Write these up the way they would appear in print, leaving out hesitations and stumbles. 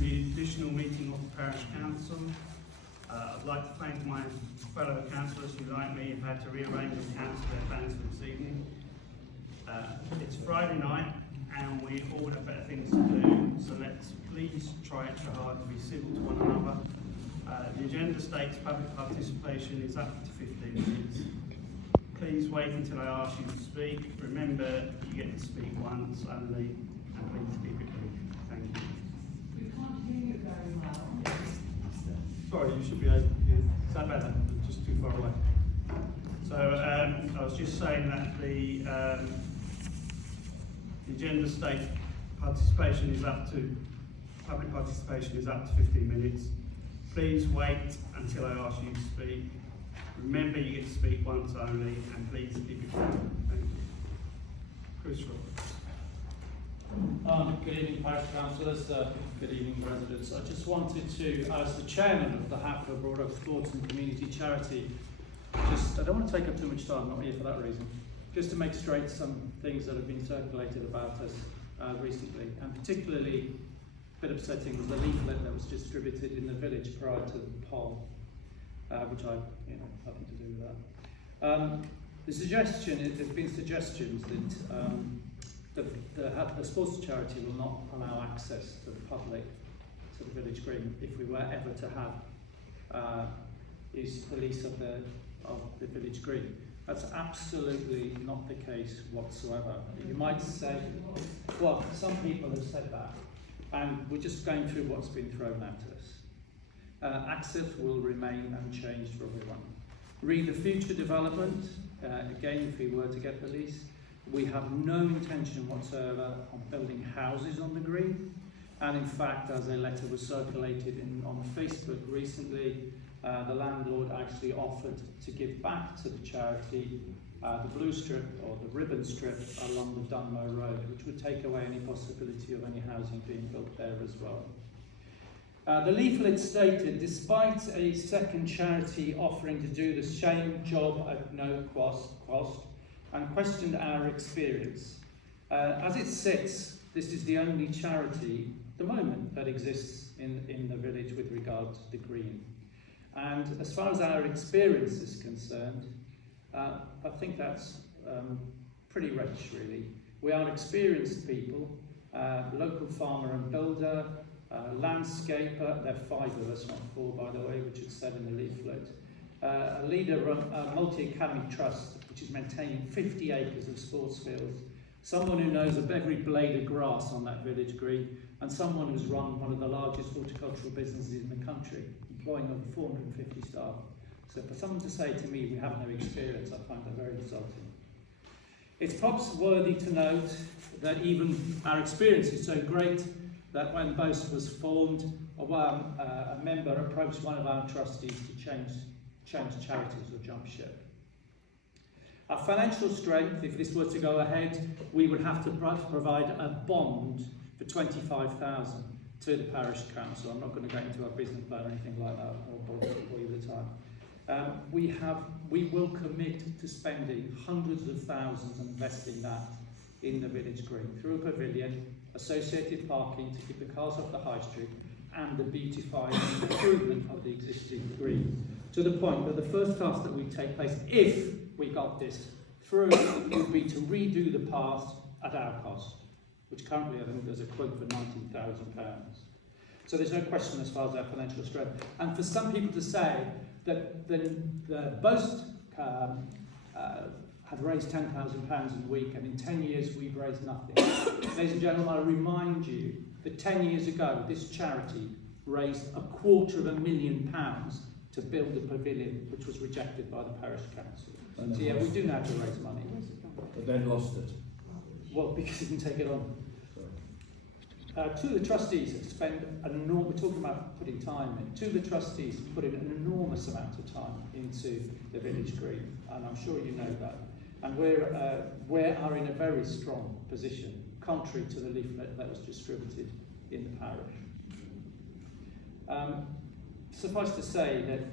the additional meeting of the Parish Council. I'd like to thank my fellow councillors who, like me, have had to rearrange and cancel their plans for this evening. It's Friday night and we all have better things to do, so let's please try extra hard to be civil to one another. The agenda states public participation is up to 15 minutes. Please wait until I ask you to speak. Remember, you get to speak once only, and please keep it brief. Thank you. We can't hear you very well. Sorry, you should be able to hear. Is that better? Just too far away. So I was just saying that the agenda states public participation is up to 15 minutes. Please wait until I ask you to speak. Remember, you get to speak once only, and please keep it brief. Thank you. Chris Roberts. Good evening, Parish Councillors. Good evening, residents. I just wanted to, as the chairman of the Hackler Broad Sports and Community Charity, I don't want to take up too much time, I'm not here for that reason, just to make straight some things that have been circulated about us recently, and particularly a bit upsetting was the leaflet that was distributed in the village prior to the poll, which I, nothing to do with that. There's been suggestions that the sports charity will not allow access to the public to the village green if we were ever to have use the lease of the village green. That's absolutely not the case whatsoever. You might say, well, some people have said that, and we're just going through what's been thrown at us. Access will remain unchanged for everyone. Read the future development, again, if we were to get the lease, we have no intention whatsoever on building houses on the green. And in fact, as a letter was circulated on Facebook recently, the landlord actually offered to give back to the charity the blue strip or the ribbon strip along the Dunmow Road, which would take away any possibility of any housing being built there as well. The leaflet stated, despite a second charity offering to do the same job at no cost, and questioned our experience. As it sits, this is the only charity at the moment that exists in the village with regard to the green. And as far as our experience is concerned, I think that's pretty rich, really. We are experienced people, local farmer and builder, landscaper, there are 5 of us, not 4 by the way, which is said in the leaflet, a leader of a multi-academy trust which is maintaining 50 acres of sports fields, someone who knows of every blade of grass on that village green, and someone who's run one of the largest horticultural businesses in the country, employing over 450 staff. So for someone to say to me we have no experience, I find that very insulting. It's perhaps worthy to note that even our experience is so great that when BOAST was formed, a member approached one of our trustees to change charities or jump ship. Our financial strength, if this were to go ahead, we would have to provide a bond for 25,000 to the parish council. I'm not going to go into our business plan or anything like that, or bore you the time. We will commit to spending hundreds of thousands and investing that in the village green through a pavilion, associated parking to keep the cars off the high street, and the beautifying and improvement of the existing green, to the point that the first task that would take place, if we got this through, would be to redo the path at our cost, which currently I think there's a quote for £19,000. So there's no question as far as our financial strength. And for some people to say that the BOAST had raised £10,000 in a week, and in 10 years we've raised nothing. Ladies and gentlemen, I remind you that 10 years ago this charity raised £250,000 to build a pavilion, which was rejected by the parish council. So yeah, we do know how to raise money. But then lost it. Well, because we didn't take it on. Two of the trustees have spent we're talking about putting time in. Two of the trustees put in an enormous amount of time into the village green, and I'm sure you know that. And we are in a very strong position, contrary to the leaflet that was distributed in the parish. Suffice to say that,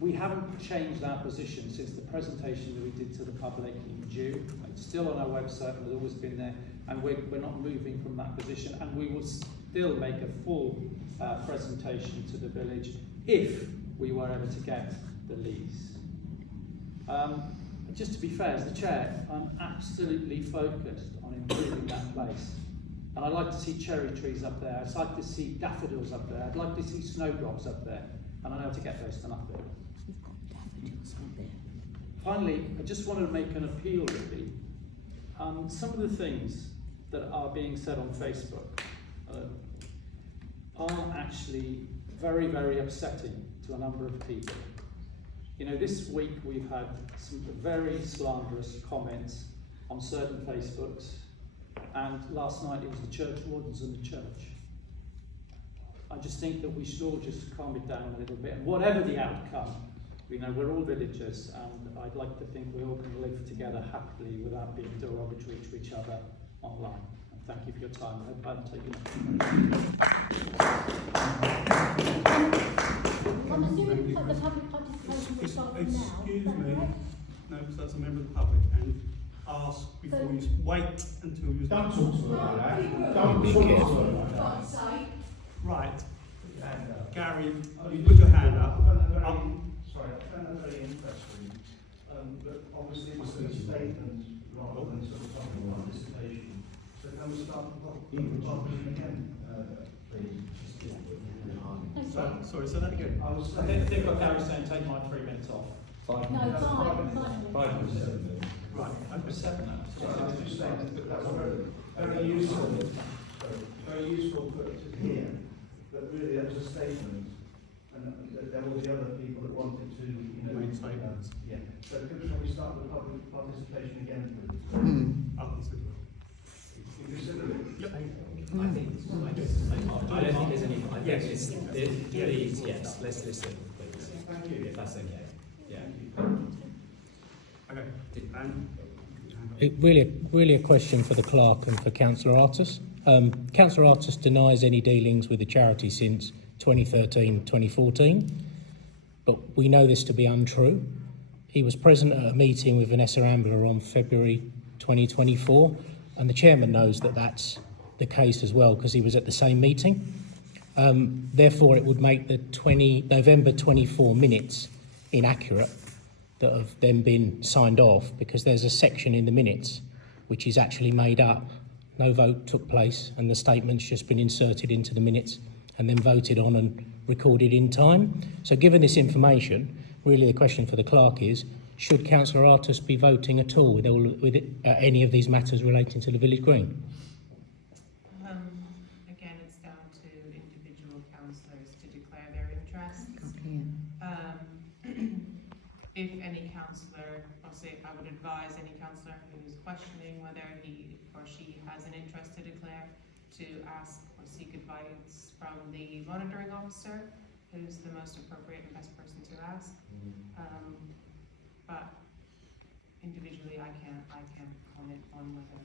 we haven't changed our position since the presentation that we did to the public in June. It's still on our website, and it's always been there, and we're not moving from that position, and we will still make a full presentation to the village if we were able to get the lease. Just to be fair, as the chair, I'm absolutely focused on improving that place. And I'd like to see cherry trees up there, I'd like to see daffodils up there, I'd like to see snowdrops up there, and I know how to get those to nothing. We've got daffodils up there. Finally, I just wanted to make an appeal really. Some of the things that are being said on Facebook are actually very, very upsetting to a number of people. You know, this week we've had some very slanderous comments on certain Facebooks, and last night it was the church wardens and the church. I just think that we should all just calm it down a little bit, and whatever the outcome, you know, we're all villagers, and I'd like to think we all can live together happily without being derogatory to each other online. And thank you for your time. I hope I haven't taken I'm assuming that the public participation will start from now. Excuse Is that me. correct? No, because that's a member of the public, and ask before you wait until you. Don't talk to her like that. Don't talk to her like that. Right, Gary, you put your hand up. Sorry, I found that very interesting. But obviously it's a statement rather than sort of public participation. So can we start the public participation again, please? Sorry, say that again. I was I saying. think what Gary's saying, take my 3 minutes off. No, five. 5 minutes. Right, Okay, 7 now. I was just saying that that's very useful. Very useful to hear. But really, that was a statement, and there will be other people that wanted to, you know, Make statements. yeah. So can we start with public participation again, please? I'll consider it. You consider it? Yep. I don't think there's any. I think it's please, yes. Let's listen, please. Thank you. If that's okay. Yeah. Okay, and Really a question for the clerk and for Councillor Artis. Councillor Artis denies any dealings with the charity since 2013, 2014, but we know this to be untrue. He was present at a meeting with Vanessa Ambler on February 2024, and the chairman knows that that's the case as well because he was at the same meeting. Therefore, it would make the November 24 minutes inaccurate that have then been signed off because there's a section in the minutes which is actually made up. No vote took place and the statement's just been inserted into the minutes and then voted on and recorded in time. So given this information, really the question for the clerk is, should Councillor Artis be voting at all with any of these matters relating to the Village Green? Again, it's down to individual councillors to declare their interests. If any councillor, obviously I would advise any councillor who's questioning whether he or she has an interest to declare to ask or seek advice from the monitoring officer, who's the most appropriate and best person to ask. But individually I can't comment on whether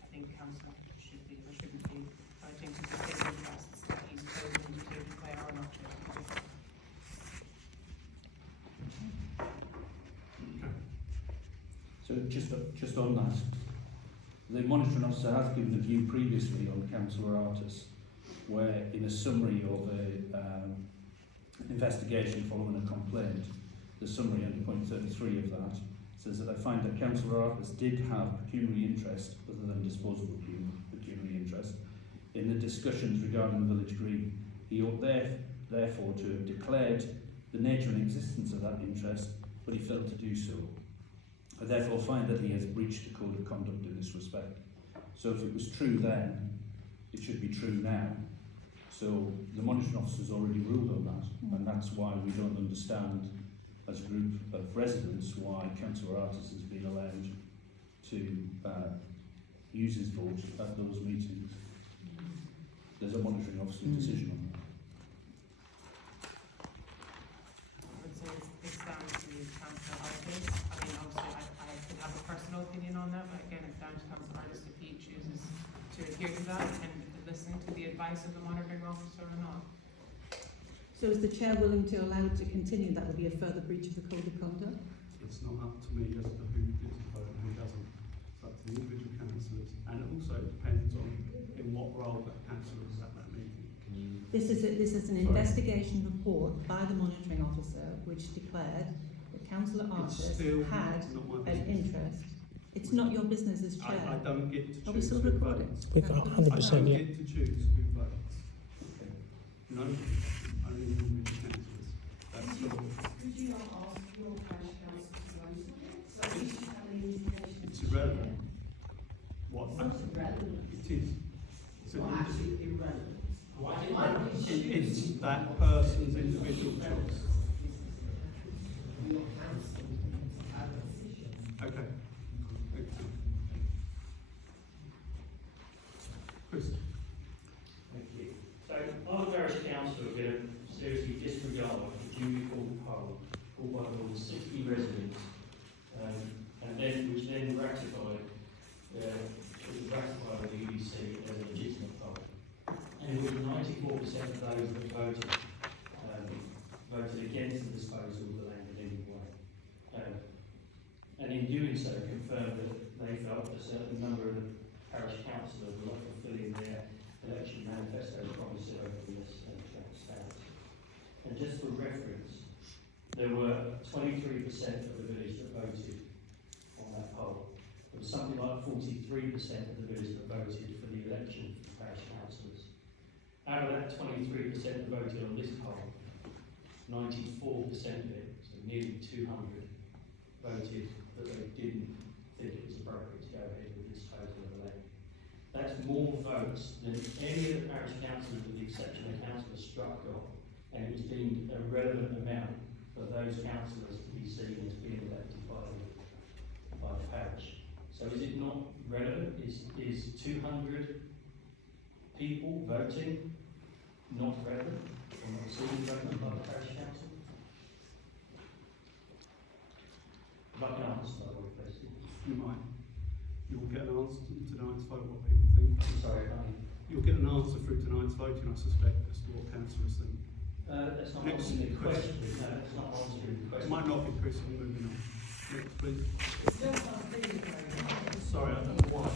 I think councillor should be or shouldn't be voting to his interests that he's chosen to declare or not to. So just on that, the monitoring officer has given a view previously on Councillor Artis, where in a summary of an investigation following a complaint, the summary under point 33 of that says that I find that Councillor Artis did have pecuniary interest, other than disposable pecuniary interest, in the discussions regarding the Village Green. He ought therefore to have declared the nature and existence of that interest, but he failed to do so. I therefore find that he has breached the code of conduct in this respect. So if it was true then, it should be true now. So the monitoring officer has already ruled on that, and that's why we don't understand as a group of residents why Councillor Artis has been allowed to use his vote at those meetings. There's a monitoring officer's decision on that. I would say it's down to councillor Artis. I mean, obviously I could have a personal opinion on that, but again, it's down to councillor Artis if he chooses to adhere to that and listen to the advice of the monitoring officer or not. So is the chair willing to allow it to continue? That would be a further breach of the code of conduct? it's not up to me as to who gets a vote and who doesn't. It's up to the individual councillors, and also it depends on in what role that councillor was at that meeting? This is an investigation report by the monitoring officer which declared that councillor It's Artis still had not my an business. interest. It's not your business as chair. I don't get to choose. Are we still who recording? votes. We've got I 100%, don't yeah. get to choose who votes. No, only the councillors. That's all. Could you not ask your parish council to vote? So if you have any indication. It's irrelevant. What? It's not irrelevant. It is. It's not actually irrelevant. It's that person's individual choice. Your council have a decision. Okay. Thank you. Chris? Thank you. So, our parish council are going to seriously disregard the duly called poll called by more than 60 residents, which then ratified by the UBC as a legitimate poll. And with 94% of those that voted against the disposal of the land in any way. And in doing so, confirmed that they felt a certain number of the parish councillors were not fulfilling their election manifesto promises over this and transparency. And just for reference, there were 23% of the village that voted on that poll. There was something like 43% of the village that voted for the election for the parish councillors. Out of that 23% that voted on this poll, 94% of it, so nearly 200, voted that they didn't think it was appropriate to go ahead with the disposal of the land. That's more votes than any of the parish councillors, with the exception of councillor Struck, and it was deemed a relevant amount for those councillors to be seen as being elected by the parish. So is it not relevant? Is 200 people voting not relevant or not seen relevant by the parish council? If I can answer that one question. You might. You'll get an answer to tonight's vote, what people think. I'm sorry, I can't. You'll get an answer through tonight's voting, I suspect, as to what councillors think. That's not Next answering the question. question. No, that's not answering the It question. might not be Chris, I'm moving on. Next, please. It's still not being very hard. Sorry, I don't know why.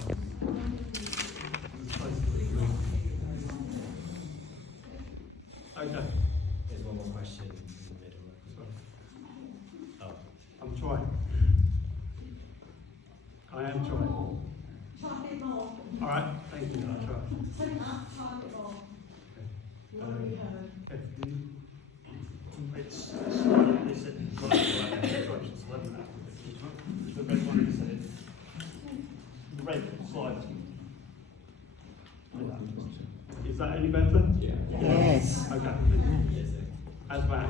Okay, There's one more question in the middle. sorry. Oh. I'm trying. I am trying. Try a bit more. All right, thank you, I'll try. Turn up, try a bit more. You want to be heard. It's like they said, instructions, 11 the red one is it? The red slide. Is that any better? Yeah. Yes. Okay. Is it? As bad.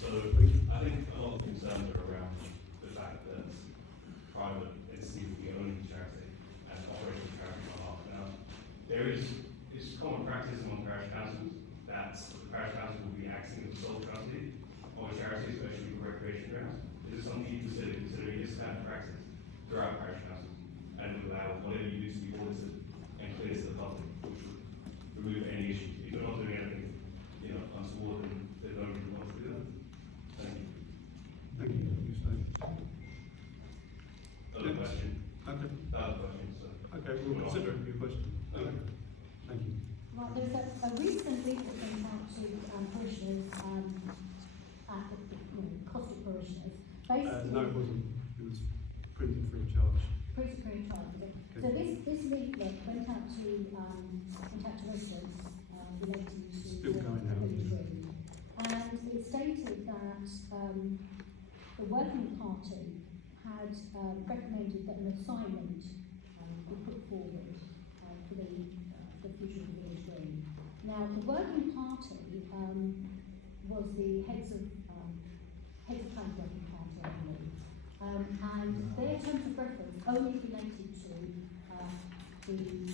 So I think a lot of concerns are around the fact that private entities will be owning charity and operating charity on behalf. Now, it's common practice among parish councils that the parish council will be acting as sole trustee of a charity, especially for recreation grounds. This is something you considering this kind of practice throughout parish councils and would allow whatever you do to be audited and clear to the public, which would remove any issues. If you're not doing anything, untoward, then they don't really want to do that. Thank you. Thank you. You say. Other question? Okay. Other question, so. Okay, we'll consider your question. Okay. Thank you. Right, there's a recent leaflet sent out to parishioners at the Costic parishioners. Basically, No, it wasn't. It was printed free of charge. pretty charge. So this leaflet went out to residents relating to Still going the out. village green. And it stated that the working party had recommended that an assignment be put forward for the future of the village green. Now, the working party was the heads of plan working party, I believe. And their terms of reference only related to the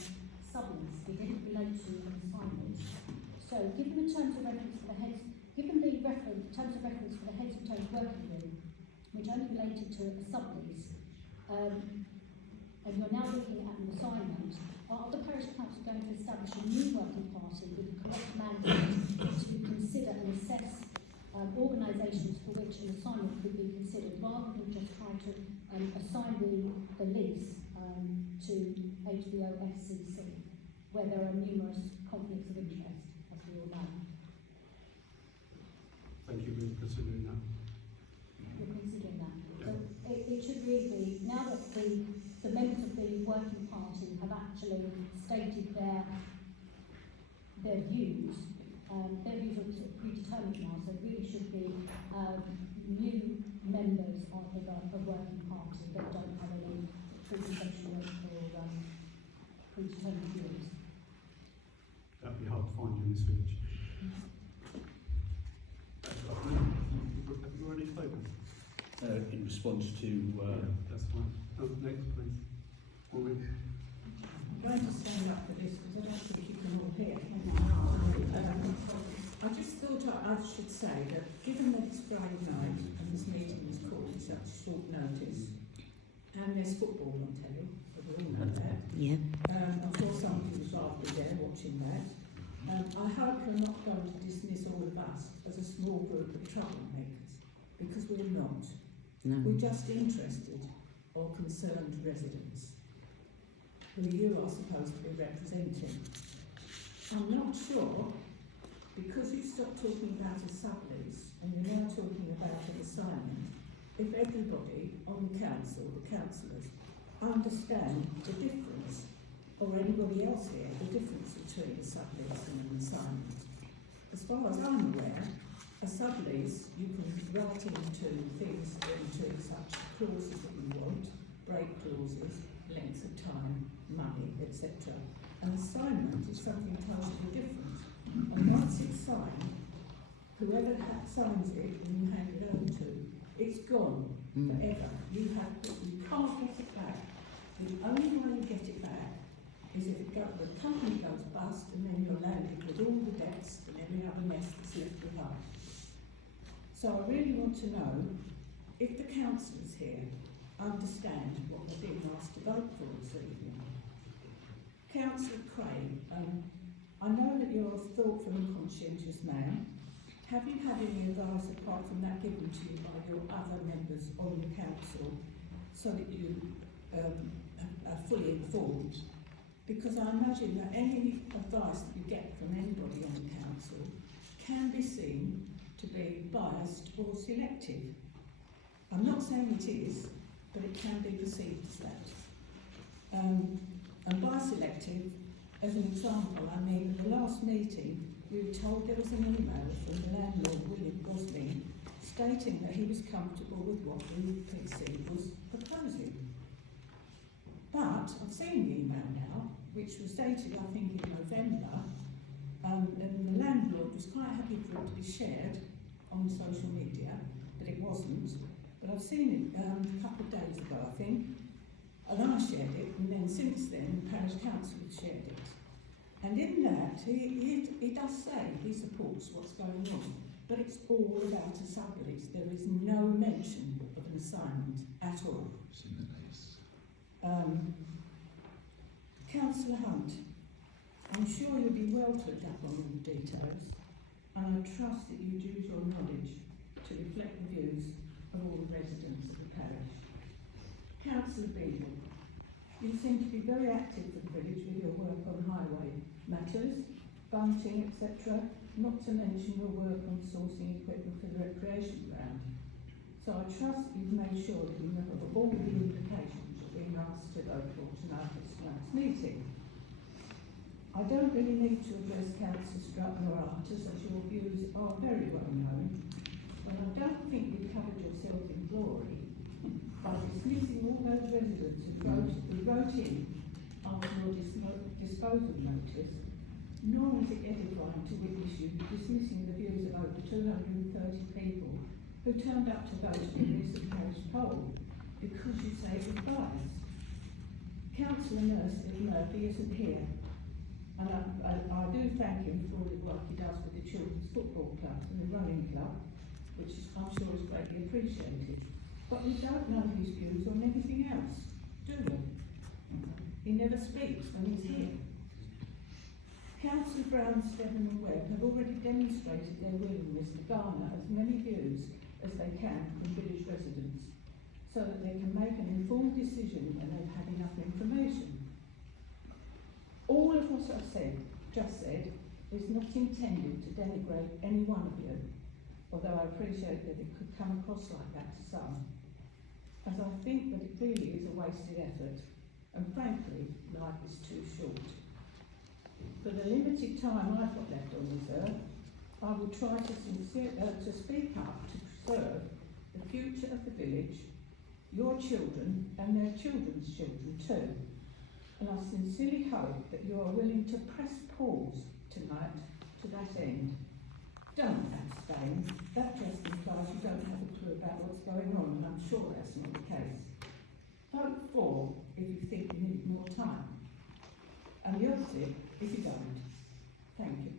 sublease. It didn't relate to an assignment. So, given the terms of reference for the heads, given the terms of reference for the heads of terms working group, which only related to a sublease, and you're now looking at an assignment, are the parish council going to establish a new working party with the correct mandate to consider and assess organisations for which an assignment could be considered, rather than just try to assign the lease to HBO FCC, where there are numerous conflicts of interest, as we all know. Thank you for considering that. You're considering that. So it should really be, now that the members of the working party have actually stated their views are sort of predetermined now, so it really should be new members of the working party that don't have any preconception or predetermined views. That'd be hard to find in this village. Have you already spoken? In response to That's fine. Oh, next, please. Maureen. I'm going to stand up for this because I don't think you can all hear. I just thought I should say that given that it's Friday night and this meeting was called at such short notice, and there's football on telly, but we all know that. Yeah. I'm sure somebody was rather there watching that. I hope you're not going to dismiss all of us as a small group of troublemakers, because we're not. No. We're just interested or concerned residents who you are supposed to be representing. I'm not sure, because you stopped talking about a sublease and you're now talking about an assignment, if everybody on the council, the councillors, understand the difference, or anybody else here, the difference between a sublease and an assignment. As far as I'm aware, a sublease, you can write into things, into such clauses that you want, break clauses, length of time, money, etc. An assignment is something totally different. And once it's signed, whoever signs it and you hand it over to, it's gone forever. You can't get it back. The only way you get it back is if the company goes bust and then you're landed with all the debts and every other mess that's left behind. So I really want to know if the councillors here understand what they're being asked to vote for this evening. Councillor Craig, I know that you're a thoughtful and conscientious man. Have you had any advice apart from that given to you by your other members on the council so that you are fully informed? Because I imagine that any advice that you get from anybody on the council can be seen to be biased or selective. I'm not saying it is, but it can be perceived as that. And by selective, as an example, I mean, at the last meeting, we were told there was an email from the landlord, William Gosling, stating that he was comfortable with what the PC was proposing. But I've seen the email now, which was dated, I think, in November, and the landlord was quite happy for it to be shared on social media, but it wasn't. But I've seen it a couple of days ago, I think, and I shared it, and then since then, the parish council has shared it. And in that, he does say he supports what's going on, but it's all about a sublease. There is no mention of an assignment at all. Councillor Hunt, I'm sure you'll be well clued up on all the details, and I trust that you use your knowledge to reflect the views of all the residents of the parish. Councillor Beadle, you seem to be very active for the village with your work on highway matters, bunting, etc., not to mention your work on sourcing equipment for the recreation ground. So I trust you've made sure that you know all the implications you're being asked to vote for tonight at tonight's meeting. I don't really need to address Councillor Strutton or Artis, as your views are very well known, but I don't think you covered yourself in glory by dismissing all those residents who wrote in after your disposal notice, nor is it edifying to witness you dismissing the views of over 230 people who turned up to vote in the recent parish poll because you say it was biased. Councillor Murphy isn't here, and I do thank him for all the work he does with the Children's Football Club and the Running Club, which I'm sure is greatly appreciated. But we don't know his views on anything else, do we? He never speaks when he's here. Councillor Brown, Stebbin and Webb have already demonstrated their willingness to garner as many views as they can from village residents, so that they can make an informed decision when they've had enough information. All of what I've just said, is not intended to denigrate any one of you, although I appreciate that it could come across like that to some, as I think that it really is a wasted effort, and frankly, life is too short. For the limited time I've got left on this earth, I will try to speak up to preserve the future of the village, your children and their children's children too. And I sincerely hope that you are willing to press pause tonight to that end. Don't abstain. That just implies you don't have a clue about what's going on, and I'm sure that's not the case. Vote for if you think you need more time. And the opposite if you don't. Thank you.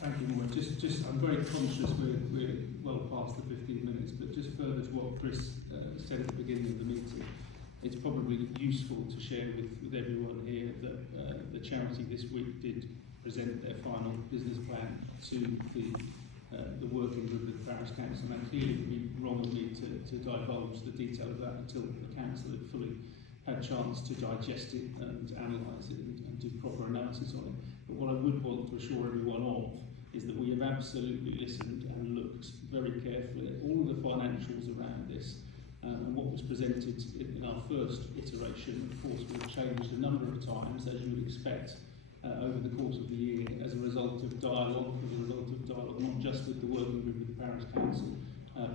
Thank you, Maura. I'm very conscious we're well past the 15 minutes, but just further to what Chris said at the beginning of the meeting, it's probably useful to share with everyone here that the charity this week did present their final business plan to the working group of the Parish Council, and clearly it would be wrong of me to divulge the detail of that until the Council had fully had a chance to digest it and analyse it and do proper analysis on it. But what I would want to assure everyone of is that we have absolutely listened and looked very carefully at all of the financials around this. And what was presented in our first iteration, of course, we've changed a number of times, as you would expect, over the course of the year, as a result of dialogue, not just with the working group of the Parish Council,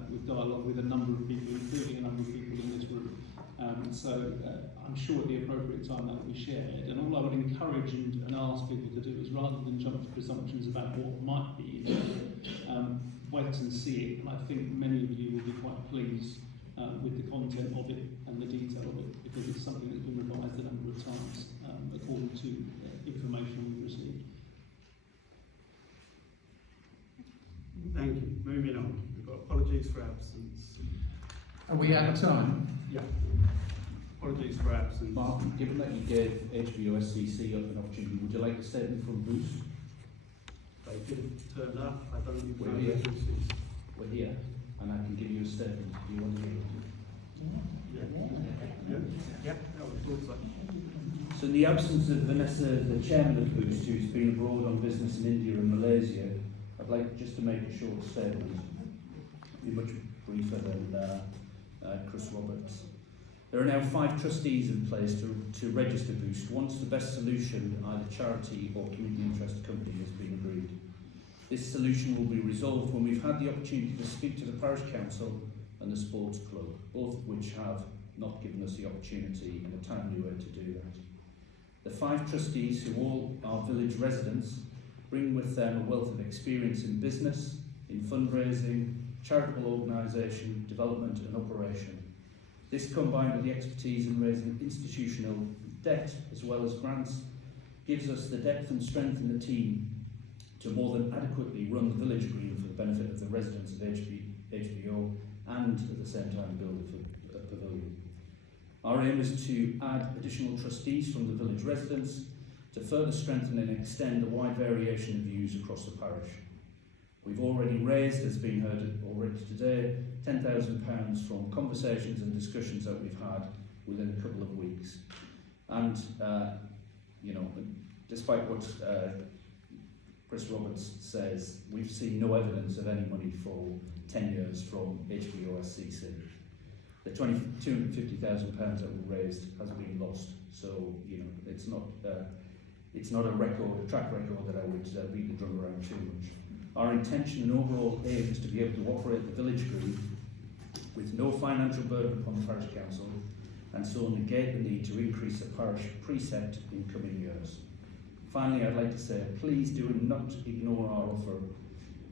with dialogue with a number of people, including a number of people in this room. So I'm sure at the appropriate time that will be shared. And all I would encourage and ask people to do is, rather than jump to presumptions about what might be, wait and see it. And I think many of you will be quite pleased with the content of it and the detail of it, because it's something that's been revised a number of times according to information we've received. Thank you. Moving on. We've got apologies for absence. Are we out of time? Yeah. Apologies for absence. Mark, given that you gave HBO SCC an opportunity, would you like a statement from Bruce? They could have turned up. I don't think We're here. We're here, and I can give you a statement. Do you want to hear it? Yeah. I would thought so. So in the absence of Vanessa, the chairman of Boost, who's been abroad on business in India and Malaysia, I'd like just to make a short statement. It'll be much briefer than Chris Roberts. There are now 5 trustees in place to register Boost once the best solution, either charity or community interest company, has been agreed. This solution will be resolved when we've had the opportunity to speak to the Parish Council and the Sports Club, both of which have not given us the opportunity in a timely way to do that. The 5 trustees, who all are village residents, bring with them a wealth of experience in business, in fundraising, charitable organisation, development and operation. This, combined with the expertise in raising institutional debt as well as grants, gives us the depth and strength in the team to more than adequately run the village green for the benefit of the residents of HBO and at the same time build a pavilion. Our aim is to add additional trustees from the village residents to further strengthen and extend the wide variation of views across the parish. We've already raised, as been heard already today, £10,000 from conversations and discussions that we've had within a couple of weeks. And, despite what Chris Roberts says, we've seen no evidence of any money for 10 years from HBO SCC. The £250,000 that we raised has been lost, so it's not a track record that I would beat the drum around too much. Our intention and overall aim is to be able to operate the village green with no financial burden upon the Parish Council, and so negate the need to increase the parish precept in coming years. Finally, I'd like to say, please do not ignore our offer,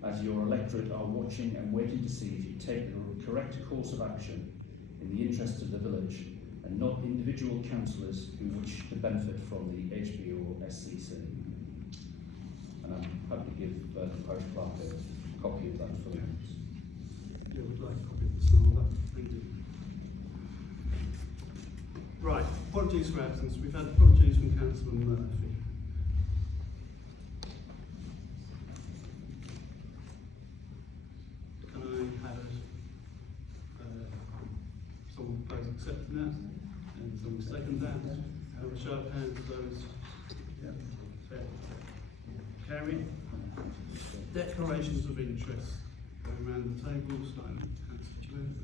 as your electorate are watching and waiting to see if you take the correct course of action in the interests of the village, and not individual councillors who wish to benefit from the HBO SCC. And I'm happy to give the Parish Clerk a copy of that for the minutes. Yeah, we'd like a copy of the sum of that. Thank you. Right, apologies for absence. We've had apologies from Councillor Murphy. second that. Have a show of hands, those. Carry. Declarations of interest. Going around the table, starting with Councillor Jones.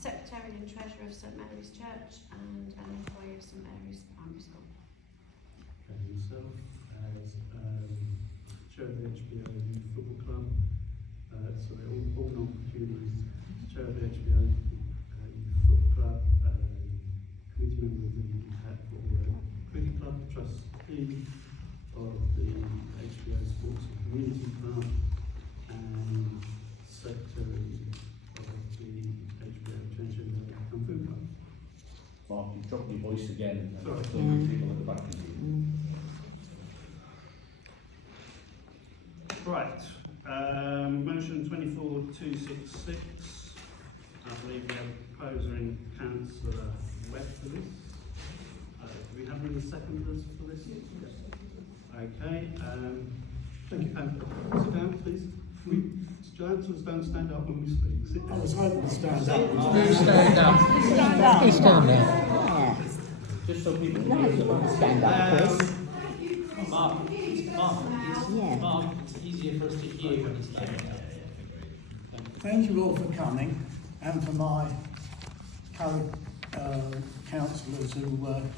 Secretary and Treasurer of St Mary's Church and an employee of St Mary's Primary School. And yourself as Chair of the HBO Youth Football Club. So they're all non-pecuniary. Chair of the HBO Youth Football Club, committee member of the Cricket Club, trustee of the HBO Sports and Community Club, and secretary of the HBO Transgender and Food Club. Mark, you've dropped your voice again. Sorry. People at the back of you. Right, motion 24266. I believe we have a proposer in Councillor Webb for this. Do we have any seconders for this? Okay, thank you, sit down, please. Councillors don't stand up when we speak. Sit down. I was hoping to stand up. Who's stand up? Who's stand up? Just so people Stand up, Chris. Mark, it's easier for us to hear when he's standing up. Thank you all for coming, and for my councillors who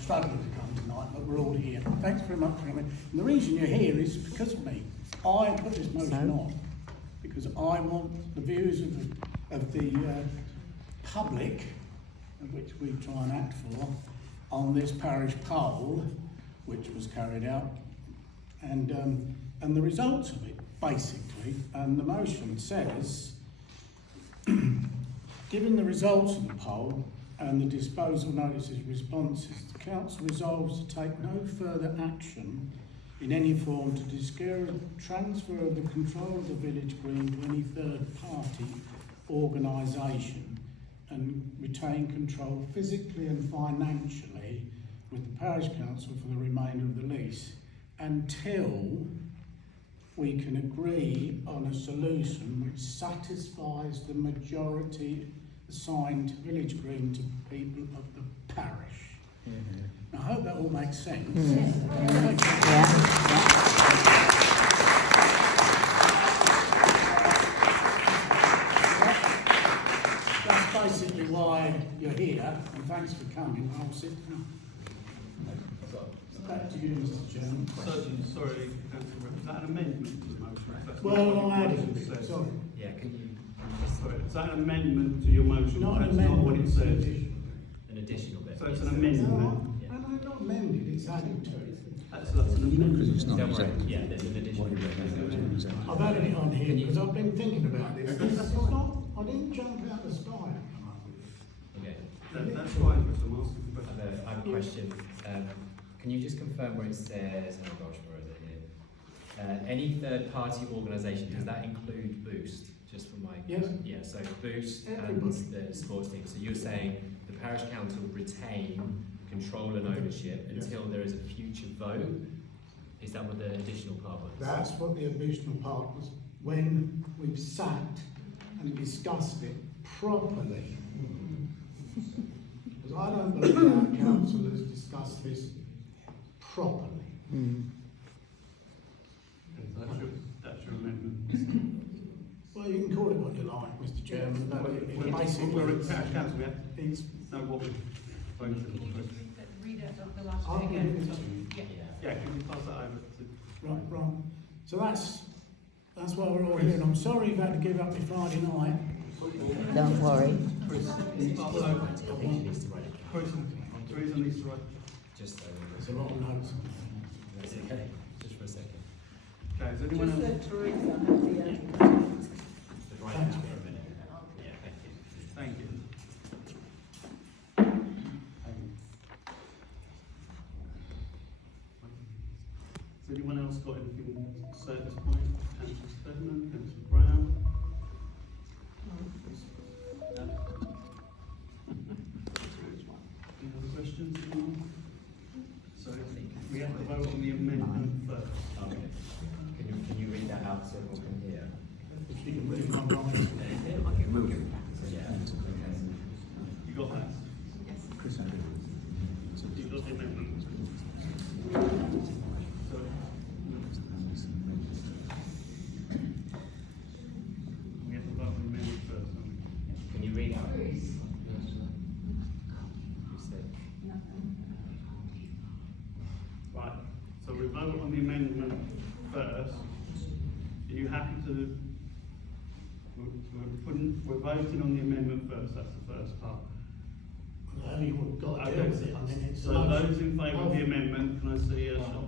struggled to come tonight, but we're all here. Thanks very much for coming. And the reason you're here is because of me. I put this motion on because I want the views of the public, of which we try and act for, on this parish poll, which was carried out, and the results of it, basically. And the motion says, given the results of the poll and the disposal notices responses, the council resolves to take no further action in any form to discourage transfer of the control of the village green to any third party organisation and retain control physically and financially with the parish council for the remainder of the lease until we can agree on a solution which satisfies the majority assigned village green to people of the parish. I hope that all makes sense. That's basically why you're here, and thanks for coming. I'll sit down. Back to you, Mr. Chairman. Sorry, Councillor Webb, is that an amendment to the motion? That's Well, not what I the added motion it, says. sorry. Yeah, can you, Sorry, is that an amendment to your motion? Not an That's not what it amendment, says. an additional bit? So it's an amendment. No, I'm not amended, it's added to it. That's an amendment. Don't worry, yeah, there's an additional bit. I've added it on here because I've been thinking about this. I didn't jump out the sky. Okay. That's fine, Mr. Marston. I have a question. Can you just confirm where it says, oh gosh, where is it here? Any third party organisation, does that include Boost? Just for my... Yes. Yeah, so Boost Everybody. and the sports team. So you're saying the parish council retain control and ownership until there is a future vote? Is that what the additional part was? That's what the additional part was, when we've sat and discussed it properly. Because I don't believe our council has discussed this properly. That's your amendment. Well, you can call it what you like, Mr. Chairman, but it basically... We're at parish council, we have It's... no what we voted on. Read it the last I'll bit give again. it to you. Yeah, can you pass that over to... Right. So that's why we're all here, and I'm sorry you've had to give up your Friday night. Don't worry. Chris, I think she needs to write it. Teresa needs to write. Just so There's a lot of notes. that's okay. Just for a second. Okay, is anyone else? Just write it down for a minute. Yeah, thank you. Thank you. Has anyone else got anything to say at this point? Councillor Steadman, Councillor Brown? No? Any other questions? So we have to vote on the amendment first. Okay. first. Are you happy to, we're voting on the amendment first, that's the first part. Whatever you've got to deal Okay, with it, I mean, it's. so those in favour of the amendment, can I see a shot?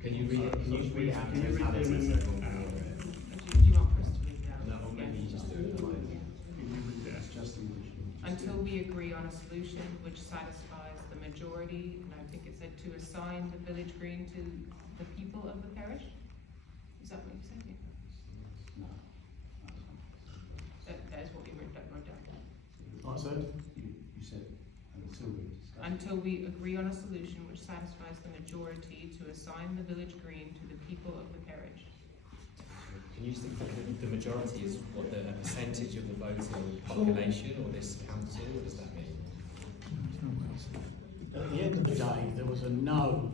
Can you read it? Can you read it out? Can you read the Alex, amendment? Do you want Chris to read it out? No, or maybe you just do it live. Can you read it out? Until we agree on a solution which satisfies the majority, and I think it said to assign the village green to the people of the parish? Is that what you said? That is what we wrote down. I said, You said until we discuss. Until we agree on a solution which satisfies the majority to assign the village green to the people of the parish. Can you think that the majority is what the percentage of the voting population or this council? What does that mean? at the end of the day, there was a no.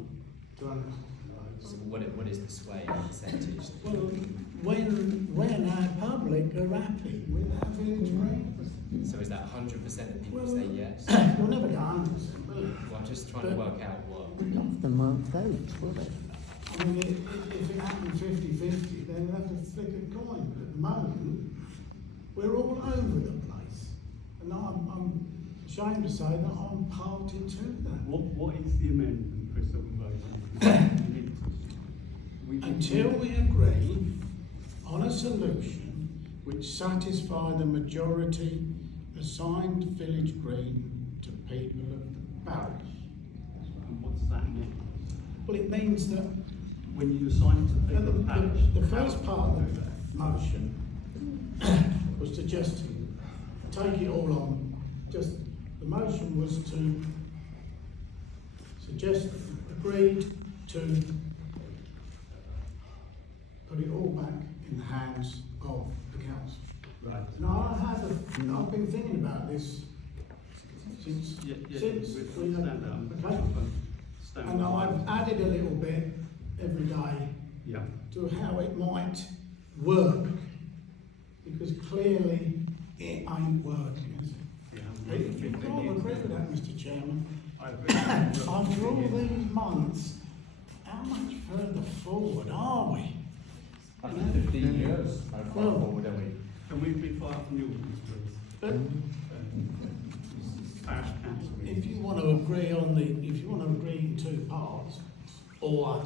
So what is the sway percentage? Well, when our public are happy with our village green. So is that 100% of people Well, say yes? We'll never get 100%, will we? Well, I'm just trying to work out what. None of them won't vote, will they? I mean, if it happened 50-50, then we'll have to flip a coin. But at the moment, we're all over the place. And I'm ashamed to say that I'm party to that. What is the amendment, Chris, that we're voting on? Until we agree on a solution which satisfy the majority assigned village green to people of the parish. And what does that mean? Well, it means that When you assign it to people of the parish? the first part of the motion was to just take it all on. Just the motion was to suggest, agreed to put it all back in the hands of the council. Right. Now, I've been thinking about this since we stand down. okay. Stand And down. I've added a little bit every day Yeah. to how it might work, because clearly it ain't working, is it? Yeah. You can't agree with that, Mr. Chairman. I agree. After all these months, how much further forward are we? After 15 years, how far Well, forward are we? Can we be far from the ordinance, please? But Parish council. if you want to agree in two parts, or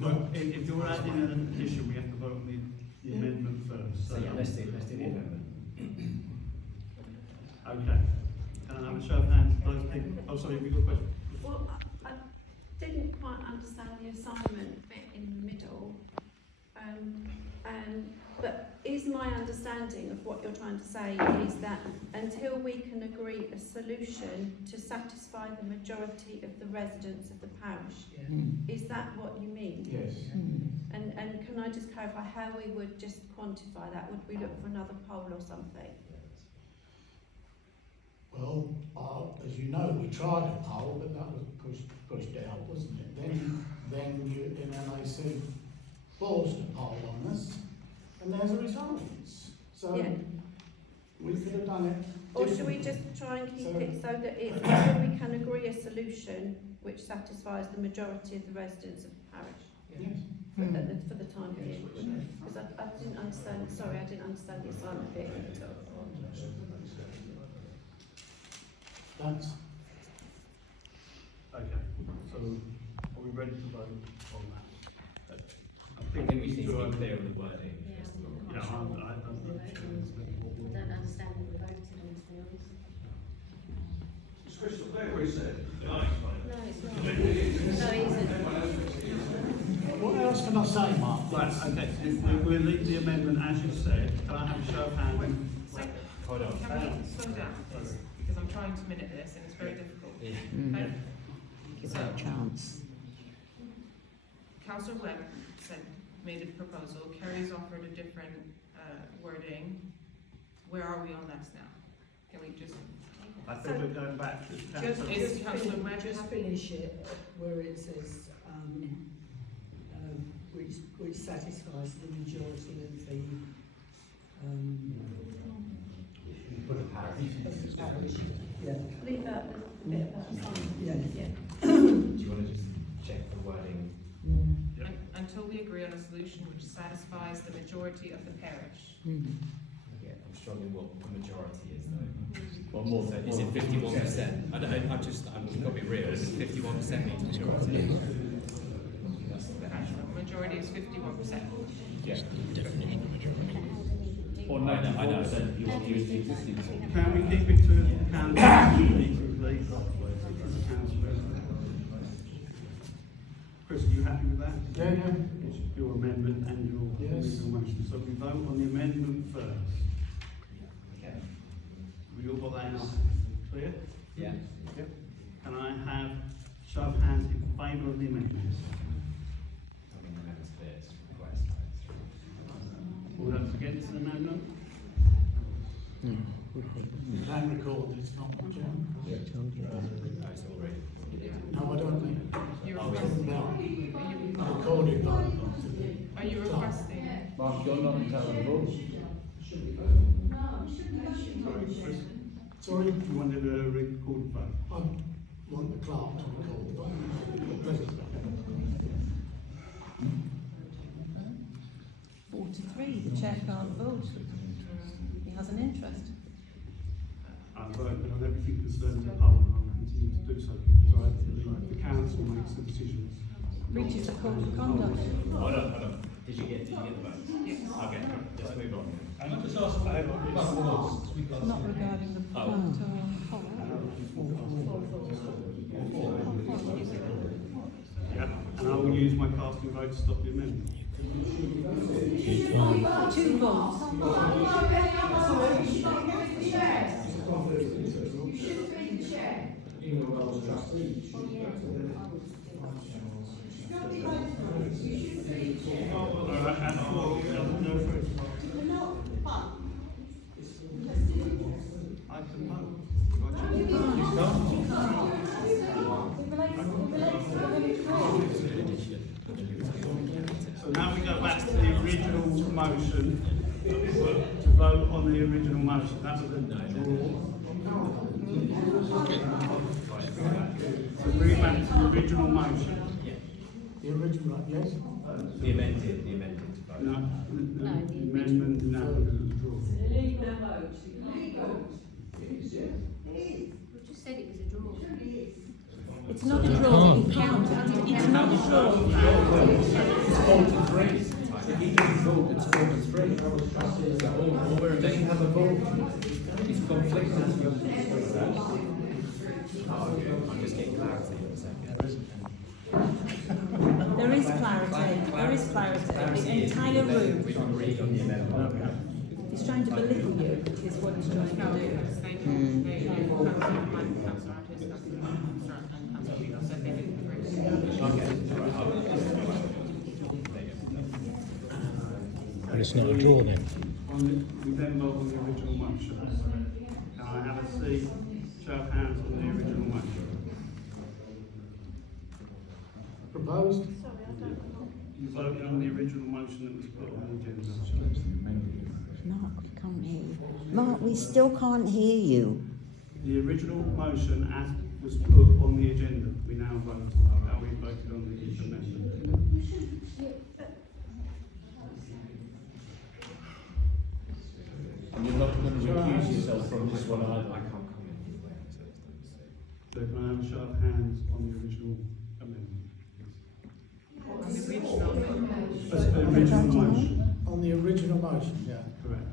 No, not, if you're adding an addition, we have to vote on the amendment first. So yeah, let's do the amendment. Okay. Can I have a show of hands, those people? Oh, sorry, have you got a question? Well, I didn't quite understand the assignment bit in the middle. But is my understanding of what you're trying to say is that until we can agree a solution to satisfy the majority of the residents of the parish, is that what you mean? yes. And can I just clarify how we would just quantify that? Would we look for another poll or something? Well, as you know, we tried a poll, but that was pushed out, wasn't it? Then you, in NAC, forced a poll on us, and there's a result. So Yeah. we could have done it. Or should we just try and keep it so that it's until we can agree a solution which satisfies the majority of the residents of the parish Yes. for the time being? Because I didn't understand, sorry, I didn't understand the assignment bit at all. That's Okay, so are we ready to vote on that? I think we need to be clear on the wording. first of all. Yeah, I don't know. I don't understand what we're voting on, to be honest. It's crystal clear what he said. Can I explain? No, it's not. No, it isn't. what else can I say, Mark? Right, okay, if we'll leave the amendment as you said, can I have a show of hands? Hold on. Can we slow down, please? Because I'm trying to minute this and it's very difficult. Okay? Give it a chance. Councillor Webb made a proposal, Kerry's offered a different wording. Where are we on this now? Can we just, I think we're going back to council. is Councillor Webb Just happy? finish it where it says, which satisfies the majority of the, Put a parish. of the parish. Yeah. Leave out the bit about assignment. Yeah. Yeah. Do you want to just check the wording? And until we agree on a solution which satisfies the majority of the parish. Yeah, I'm struggling what the majority is though. Well, more so, is it 51%? I'm got to be real, is it 51% means majority? The actual majority is 51%. Yeah. Or 94% if you want to use the existing form. Can we keep it to council meeting, please? Chris, are you happy with that? Yeah. It's your amendment and your original motion. So we vote on the amendment first. Okay. We all got that now clear? Yeah. Can I have show of hands in favour of the amendment? I mean, the member's clear, it's request. All those against the amendment? Plan recorded, it's not my job. Oh, it's already. No, I don't think. You're No, requesting, recorded vote. are you requesting? Mark, you're not entitled to vote. Sorry, Chris? Sorry, You wanted a recorded vote? I want the clerk to record the vote. President. 43, the chair can't vote. He has an interest. I've voted on everything concerning the poll, and I'll continue to do so, because I believe the council makes the decisions. Breaches the code of conduct. Hold on. Did you get the vote? Yes. Okay, just move on. And I just ask for Not regarding the poll. Yeah, and I will use my casting vote to stop the amendment. 2 votes. Alright, and no further. I can vote. So now we go back to the original motion, to vote on the original motion. That was a draw. So bring back to the original motion. the original, yes? The amended to vote. No, the amendment, no, because it was a draw. We just said it was a draw. It's not a draw, it counts. It's not a draw. It's 43. If he didn't vote, it's 43. Does he have a vote? He's conflicted. I'm just getting clarity in a second. There is clarity. There is clarity. The entire room We've agreed on the amendment. is trying to belittle you, is what it's trying to do. They Councillor Artis, Councillor Vito said they didn't agree. But it's not a draw then. We then vote on the original motion. Can I have a seat, show of hands on the original motion? Proposed? You voted on the original motion that was put on the agenda. Mark, we can't hear you. Mark, we still can't hear you. The original motion as was put on the agenda, we now vote on how we voted on the amendment. And you're not going to recuse yourself from this one either. I can't comment anyway, so it's not the same. So can I have a show of hands on the original amendment? On the original, That's the original motion, On the original motion, yeah. correct.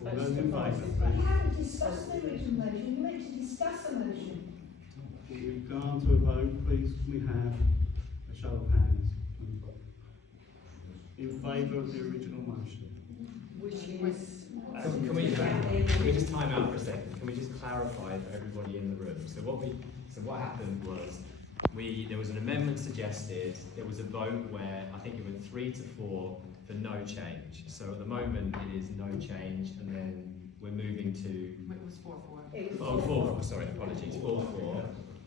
All those in favour, You please. haven't discussed the original motion, you meant to discuss the motion. We've gone to a vote, please can we have a show of hands? In favour of the original motion? Can we just time out for a second? Can we just clarify for everybody in the room? So what happened was there was an amendment suggested. There was a vote where I think it was 3 to 4 for no change. So at the moment it is no change, and then we're moving to it was 4-4. 4-4. Sorry, apologies. 4-4.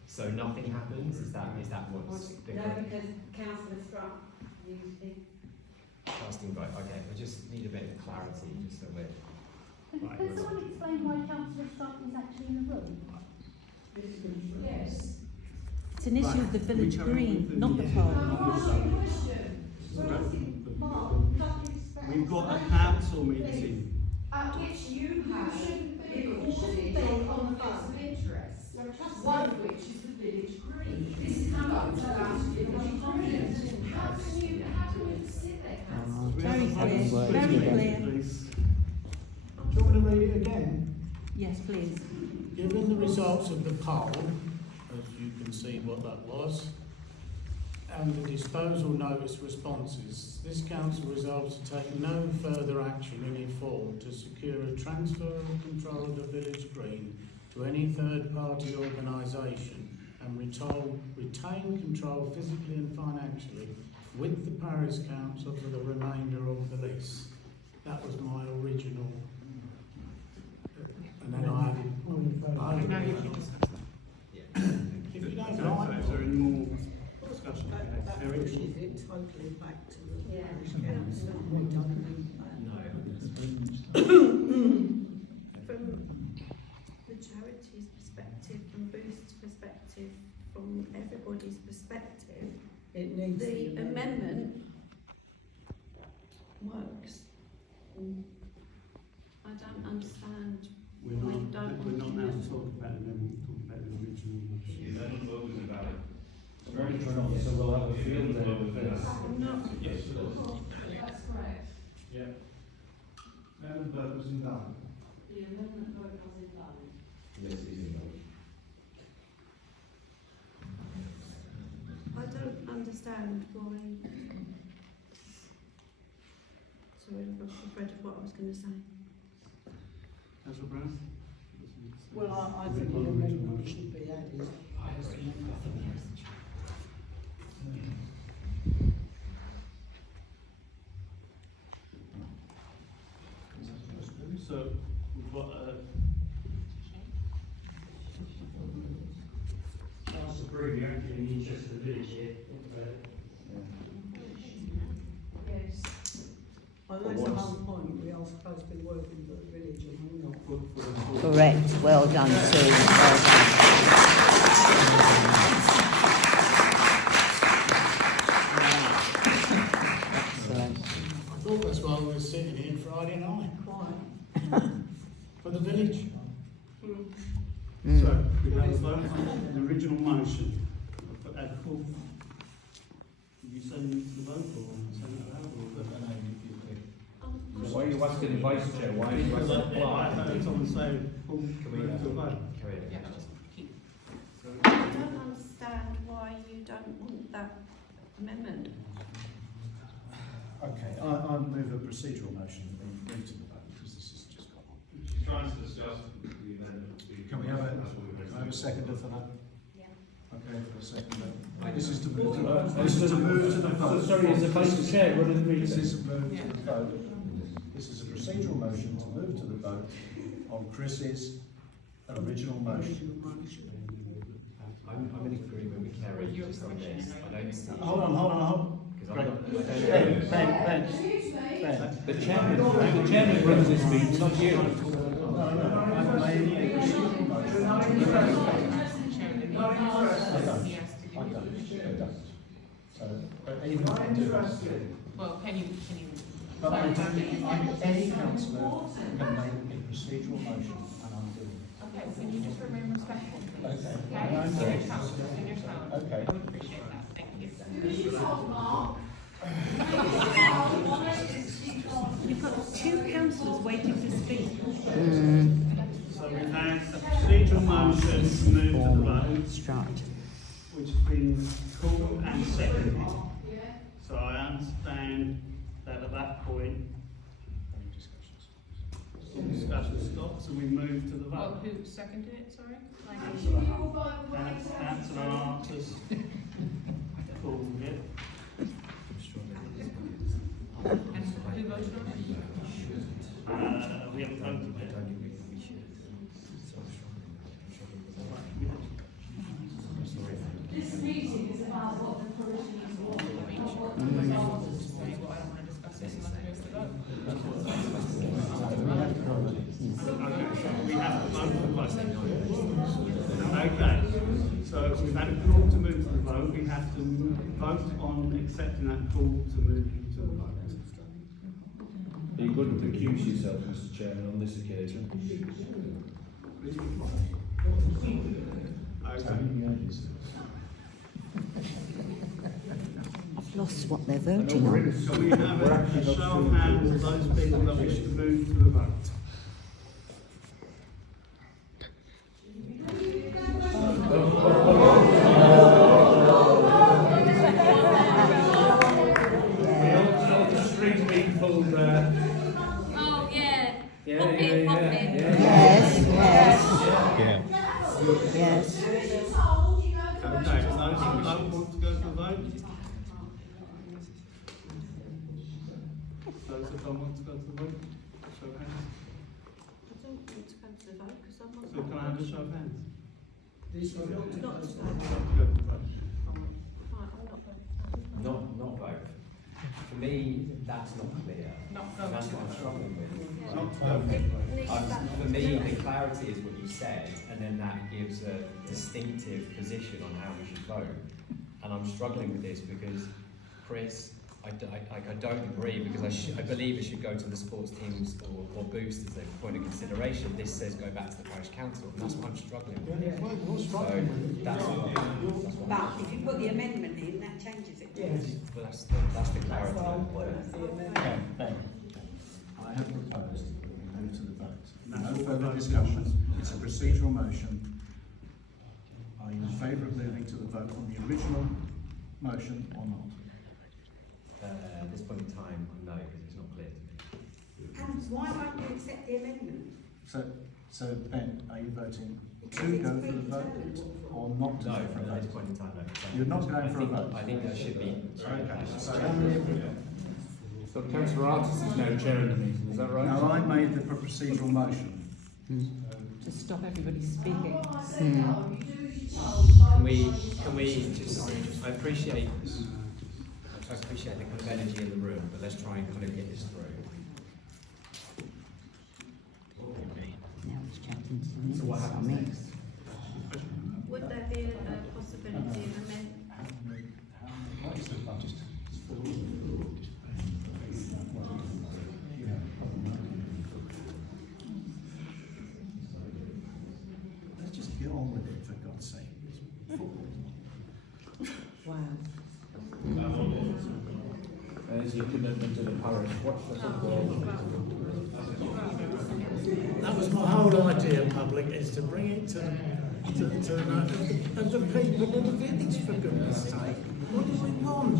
So nothing happens. Is that what's been because Councillor Strutt used it. casting vote? Okay, we just need a bit of clarity, just so we're. Can someone explain why Councillor Strutt is actually in the room? Yes. It's an issue of the village green, not the poll. We've got a council meeting. At which you have important conflicts of interest, one of which is the village green. This is not allowed to be village green. How can you sit there, councillor? Very clear, very clear. Do you want me to read it again? Yes, please. Given the results of the poll, as you can see what that was, and the disposal notice responses, this council resolves to take no further action in any form to secure a transfer of control of the village green to any third-party organisation and retain control physically and financially with the parish council for the remainder of the lease. That was my original. And then I added. If you don't like. Is there any more discussion? Eric? it totally back to the Yeah. parish council. We don't need that. From the charity's perspective, from Booth's perspective, from everybody's perspective, It needs the amendment works. I don't understand We're why not, you don't we're want not to now do to talk about the amendment, we're talking about the original motion. The amendment vote was invalid. The monitoring officer will have a field day with this. Yes. That's correct. Yeah. Amendment vote was invalid. The amendment vote was invalid. Yes, it is invalid. I don't understand why. Sorry, I've lost the thread of what I was going to say. Councillor Brown? Well, I think the amendment should be added. So, we've got Councillor Brew, you're acting in the interest of the village here. Yes. Well, that's the whole point. We are supposed to be working for the village and we're not. Correct. Well done, Sue. Well done. Excellent. I thought that's why we were sitting here Friday night. Quite. For the village. So, we have a vote on the original motion. I'll put that full. Did you send it to the vote or send it out or? Why are you asking the vice chair? Why are you Because asking? I heard someone say, full, Can we, move to a vote. can we, yeah, I don't understand why you don't want that amendment. Okay, I move a procedural motion to be moved to the vote because this has just got on. She's trying to discuss the amendment. Can we have a seconder for that? Yeah. Okay, for a seconder. This is to move to the vote. Sorry, is the vice chair running the This meeting? is to move to the vote. This is a procedural motion to move to the vote on Chris's original motion. I'm in agreement with Kerry just on this. I don't see. Hold on. Because I'm not, I don't Ben. The chairman runs this meeting, not you. No, I've made a procedural motion. I don't. So, but even if I do, Well, can you but any councillor can make a procedural motion and I'm doing it. okay, can you just remain respectful, please? Okay. Okay, in your tone, in your tone. Okay. I would appreciate that, thank you. You've got two councillors waiting to speak. So we've had a procedural motion to move to the vote, Struct. which has been called and seconded. So I understand that at that point, all discussion stops and we move to the Well, vote. who seconded it, sorry? Councillor Artis called it. And who voted on it? We haven't voted yet. This meeting is about what the parishioners want. I don't want to discuss this unless we move to the vote. Okay. we have to vote for the Okay, so we've had a call to move to the vote, we have to vote on accepting that call to move to the vote. You couldn't recuse yourself, Mr. Chairman, on this occasion. Okay. I've lost what they're voting on. So we have a show of hands of those people that wish to move to the vote. Oh, yeah. Yes, yes. Yes. Okay, those who don't want to go to the vote? Those that don't want to go to the vote? Show of hands. I don't want to go to the vote because I'm not. So can I have a show of hands? Not to vote. Not to go to the vote. Right, I'm not voting. Not vote. For me, that's not clear. Not And that's vote. what I'm struggling with. Not to go to the vote. For me, the clarity is what you said, and then that gives a distinctive position on how we should vote. And I'm struggling with this because, Chris, I don't agree because I believe it should go to the sports teams or boost as a point of consideration. This says go back to the parish council, and that's what I'm struggling with. So that's what But if you put the amendment in, that changes it. Well, that's the clarity. I have proposed that we move to the vote. No further discussion. It's a procedural motion. Are you in favour of moving to the vote on the original motion or not? At this point in time, no, because it's not clear to me. And why won't you accept the amendment? So Ben, are you voting to go for the vote or not to No, go for a at this vote? point in time, no. You're not going for a vote? I think that should be. Okay. So Councillor Artis is now chairing the meeting, is that right? Now, I made the procedural motion. To stop everybody speaking. Can we just, I appreciate the kind of energy in the room, but let's try and kind of get this through. Now it's chatting to me. So what happens next? Would there be a possibility of amendment? Let's just get on with it, for God's sake. It's football. Wow. There's your commitment to the parish. Watch the football. That was my whole idea, public, is to bring it to the people in the village, for goodness sake. What do we want?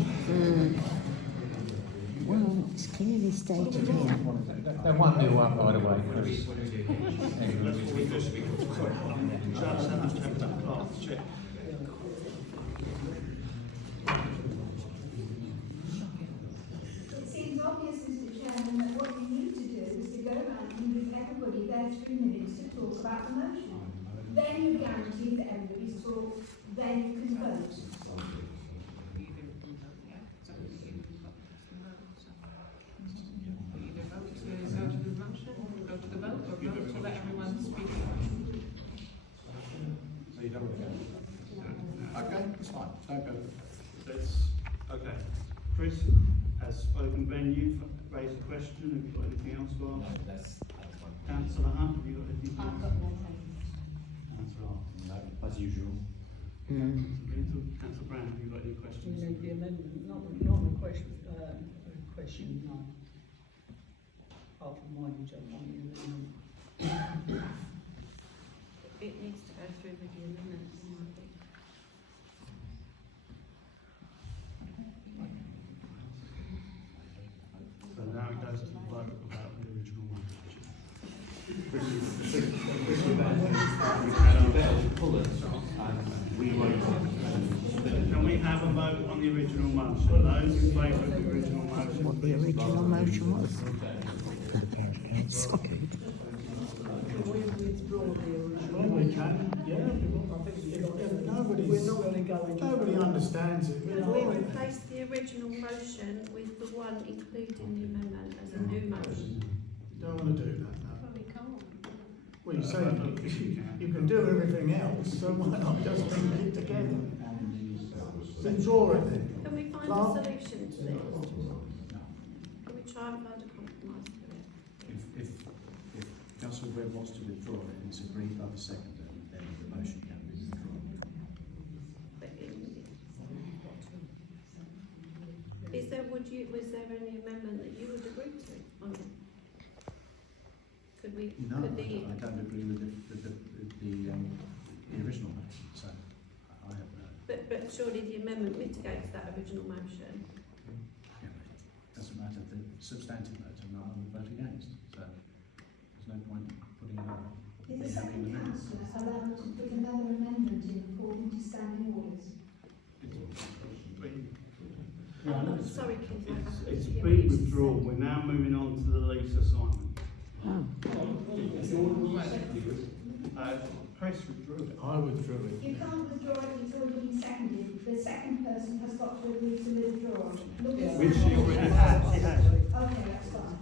Well, it's clearly stated here. They're 1-0 up, by the way, Chris. What do we do? Judge, then I've checked that class, check. It seems obvious, Mr. Chairman, that what you need to do is to go around and give everybody their 3 minutes to talk about the motion. Then you guarantee that everybody's talked, then you can vote. Either vote to go to the motion, go to the vote, or vote to let everyone speak. So you don't go? Okay, that's fine. Don't go. Okay. Chris has spoken. Ben, you've raised a question. Have you got anything else to No, ask? that's fine. Councillor Hunt, have you got anything to I've ask? got no change. Councillor Arthur. No, as usual. Councillor Brown, have you got any questions? the amendment, not a question, no. Apart from why you don't want the amendment. It needs to go through with the amendments, I think. So now it goes to the vote about the original one. Can we have a vote on the original motion? Those in favour of the original motion? What the original motion was. Sorry. Can we withdraw the original? Well, we can, yeah. Nobody understands it. Can we replace the original motion with the one including the amendment as a new motion? Don't want to do that, no. Well, we can't. We Well, you say you can do everything else, so why not just link it together? Then draw it then. Can we find Clark? a solution to this? Can we try and find a compromise for it? If Councillor Webb wants to withdraw it and it's agreed by the seconder, then the motion can be withdrawn. Was there any amendment that you would agree to on it? Could we, No, could the, I don't agree with the original motion, so I have no. but surely the amendment mitigates that original motion? Yeah, it doesn't matter, the substantive vote, I would vote against, so there's no point putting it on. Is the second councillor allowed to put another amendment in according to standing orders? Sorry, Keith. It's been withdrawn. We're now moving on to the lease assignment. Chris withdrew it. I withdrew it. You can't withdraw it, it's already been seconded. The second person has got to agree to withdraw. Look at Which that. she already has. Okay, that's fine.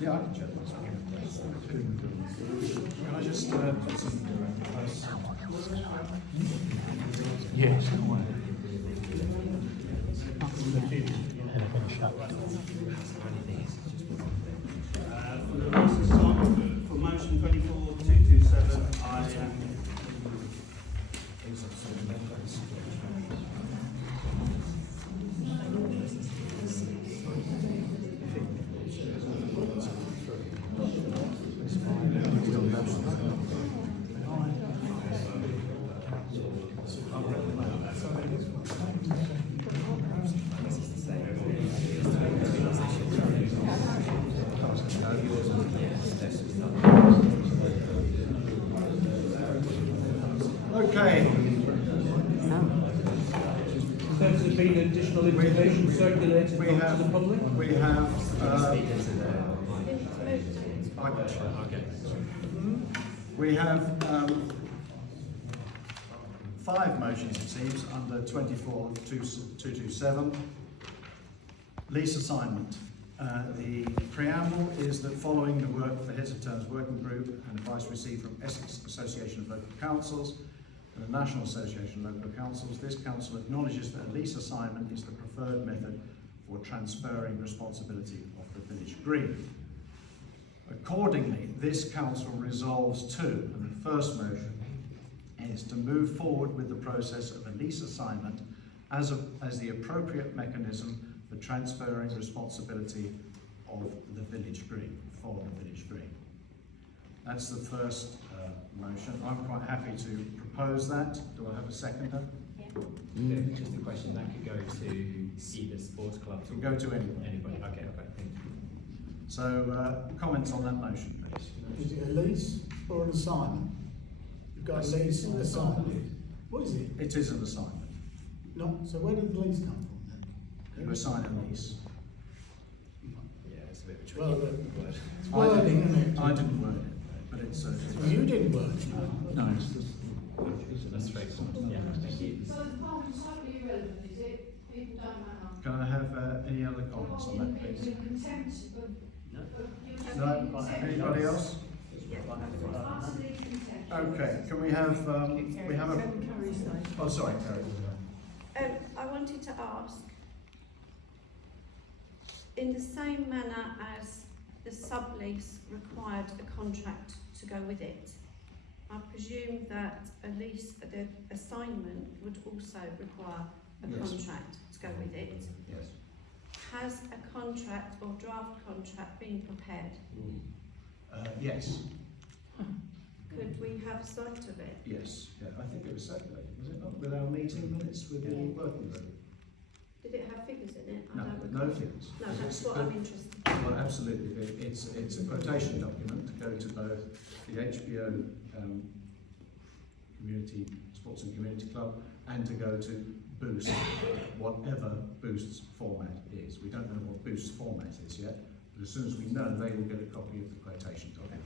Yeah, I can check this. Can I just put something around the place? Yes. For the lease assignment, for motion 24227, I okay. Has there been additional information circulated to the public? We have, we have 5 motions, it seems, under 24227. Lease assignment. The preamble is that following the work for Heads of Terms Working Group and advice received from Essex Association of Local Councils and the National Association of Local Councils, this council acknowledges that a lease assignment is the preferred method for transferring responsibility of the village green. Accordingly, this council resolves to, and the first motion is to move forward with the process of a lease assignment as the appropriate mechanism for transferring responsibility of the village green, for the village green. That's the first motion. I'm quite happy to propose that. Do I have a seconder? Just a question, that could go to either sports clubs or... Go to anybody. Anybody, okay, thank you. So, comments on that motion, please. Is it a lease or an assignment? You've got a lease and assignment. What is it? It is an assignment. No, so where did the lease come from then? You assign a lease. Yeah, it's a bit of a tricky Well, word. it's wording, isn't it? I didn't word it, but it's Well, you didn't word it. no, it's just, That's straightforward. Yeah, thank you. So the part is totally irrelevant, is it? People don't matter. can I have any other comments on that, please? With contempt of No? Anybody else? utterly contempt. Okay, can we have a... Oh, sorry, Terry. I wanted to ask, in the same manner as the sublease required a contract to go with it, I presume that a lease, the assignment would also require a Yes. contract to go with it. Yes. Has a contract or draft contract been prepared? Yes. Could we have sight of it? Yes. Yeah, I think it was circulated, was it not? With our meeting minutes with the working group? Did it have figures in it? I No, don't no recall. figures. No, that's what I'm interested in. Well, absolutely. It's a quotation document to go to both the HBO Community Sports and Community Club and to go to Boost, whatever Boost's format is. We don't know what Boost's format is yet, but as soon as we know, they will get a copy of the quotation document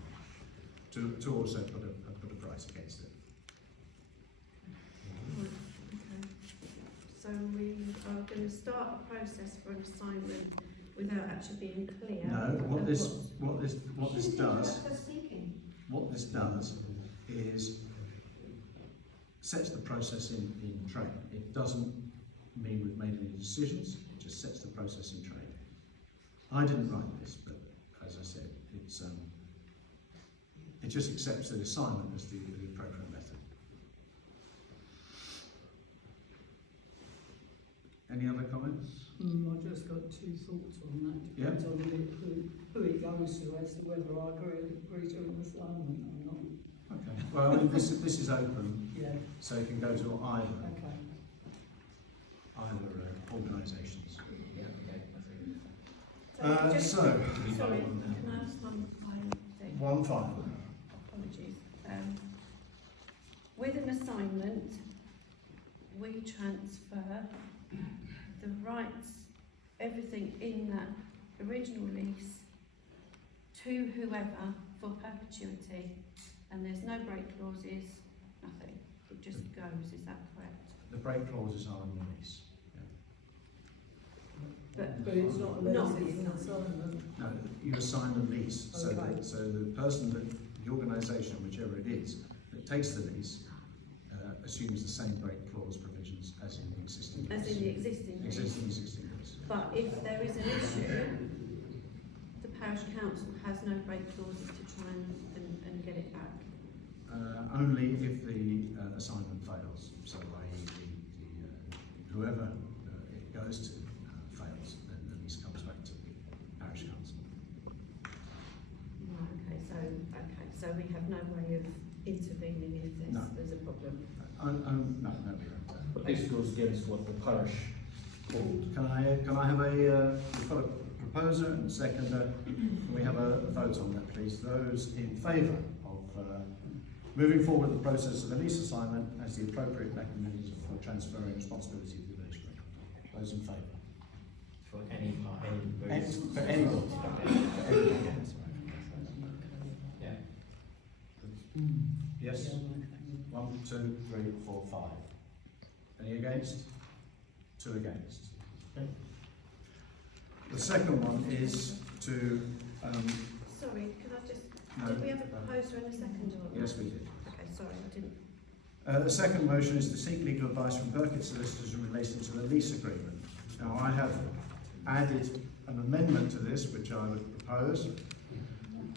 to also put a price against it. Okay. So we are going to start a process for an assignment without actually being clear. No, what of this what's- does, For speaking. what this does is sets the process in train. It doesn't mean we've made any decisions, it just sets the process in train. I didn't write this, but as I said, it just accepts the assignment as the appropriate method. Any other comments? I've just got two thoughts on that. Yeah. Depends on who it goes to as to whether I agree to an assignment or not. Okay. Well, I mean, this is open, Yeah. so it can go to either Okay. organisations. Yeah, okay, Sorry, can I ask one final thing? One final. Apologies. With an assignment, we transfer the rights, everything in that original lease to whoever for perpetuity, and there's no break clauses, nothing. It just goes, is that correct? The break clauses are in the lease. But it's not a lease, it's an assignment. No, you assign the lease, Okay. so the person the organisation, whichever it is, that takes the lease, assumes the same break clause provisions as in the existing lease. As in the existing lease? Existing lease. But if there is an issue, the parish council has no break clauses to try and get it back. Only if the assignment fails. So, whoever it goes to fails, then the lease comes back to the parish council. Right, okay, so we have no way of intervening if there's a problem. No, we don't. But this goes against what the parish called. Can I have we've got a proposer and a seconder. Can we have a vote on that, please? Those in favour of moving forward the process of a lease assignment as the appropriate mechanism for transferring responsibility to the village group. Those in favour? For any For anybody. For anybody. Yeah. Yes? 1, 2, 3, 4, 5. Any against? 2 against. Okay. The second one is to Sorry, could I just, no, did we have a proposer and a seconder? yes, we did. Okay, sorry, I didn't. The second motion is to seek legal advice from Burkitt solicitors in relation to the lease agreement. Now, I have added an amendment to this, which I would propose,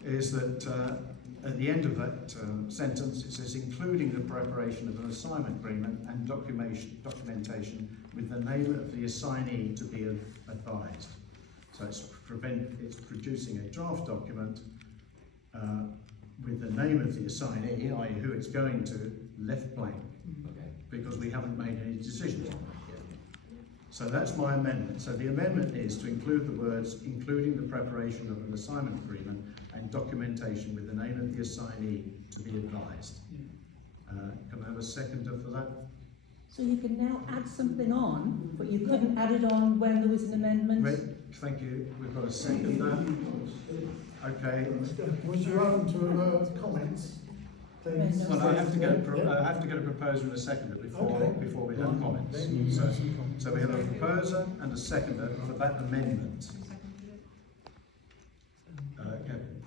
is that at the end of that sentence, it says, including the preparation of an assignment agreement and documentation with the name of the assignee to be advised. So it's producing a draft document with the name of the assignee, i.e. who it's going to, left blank, because we haven't made any decisions on that yet. So that's my amendment. So the amendment is to include the words, including the preparation of an assignment agreement and documentation with the name of the assignee to be advised. Can I have a seconder for that? So you can now add something on, but you couldn't add it on when there was an amendment? Great, thank you. We've got a seconder. Okay. Was you open to comments? Please. Well, I have to get a proposer and a seconder before we have comments. So we have a proposer and a seconder for that amendment. Kevin.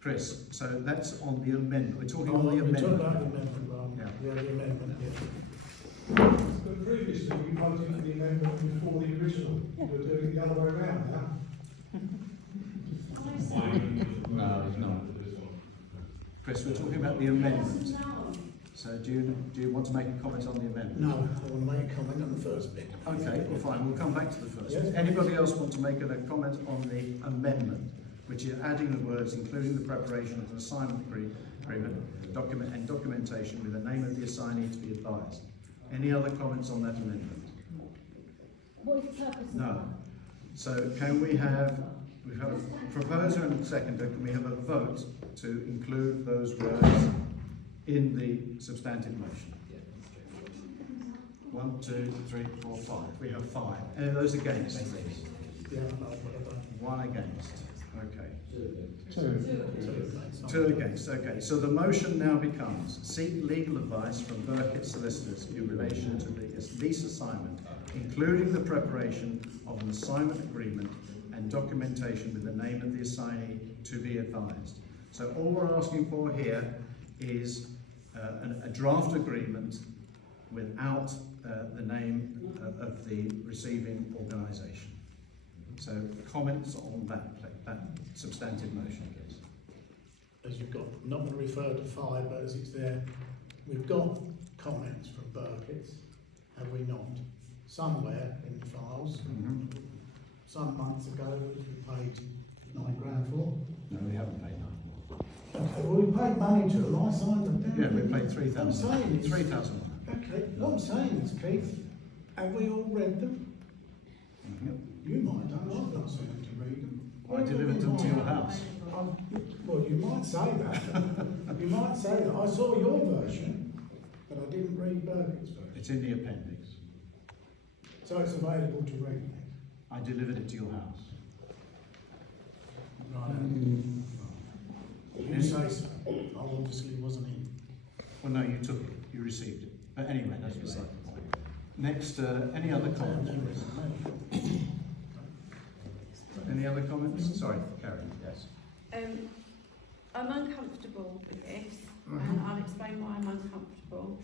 Chris, so that's on the amendment. We're talking on the We're talking amendment. about the amendment, right? Yeah. The amendment, But previously we voted for the amendment before the original. We're doing it the other way around now. No, it's not. Chris, we're talking about the amendment. So do you want to make a comment on the amendment? No, I want to make a comment on the first bit. Okay, well fine, we'll come back to the first. Yes. Anybody else want to make a comment on the amendment, which is adding the words, including the preparation of an assignment agreement, document and documentation with the name of the assignee to be advised? Any other comments on that amendment? What is the purpose of No. that? So can we've had a proposer and a seconder, can we have a vote to include those words in the substantive motion? 1, 2, 3, 4, 5. We have 5. Any of those against, please? Yeah, no, whatever. 1 against. Okay. Two. Two against, okay. So the motion now becomes seek legal advice from Burkitt solicitors in relation to the lease assignment, including the preparation of an assignment agreement and documentation with the name of the assignee to be advised. So all we're asking for here is a draft agreement without the name of the receiving organisation. So comments on that substantive motion, please. As you've got, I'm not going to refer to 5, but as it's there, we've got comments from Burkitt's, have we not? Somewhere in the files. Some months ago, which we paid £9,000 for. No, we haven't paid that. Okay, well, we paid money to them, I signed them down. Yeah, we paid 3,000. I'm saying it's- 3,000. Okay, what I'm saying is, Keith, have we all read them? You might have, I've not seen them to read them. I delivered them to your house. Well, you might say that. You might say that. I saw your version, but I didn't read Burkitt's version. It's in the appendix. So it's available to read. I delivered it to your house. Right. You say so. I obviously wasn't in. Well, no, you took it. You received it. But anyway, that's beside the point. Next, any other comments? Any other comments? Sorry, Karen, yes. I'm uncomfortable with this, and I'll explain why I'm uncomfortable.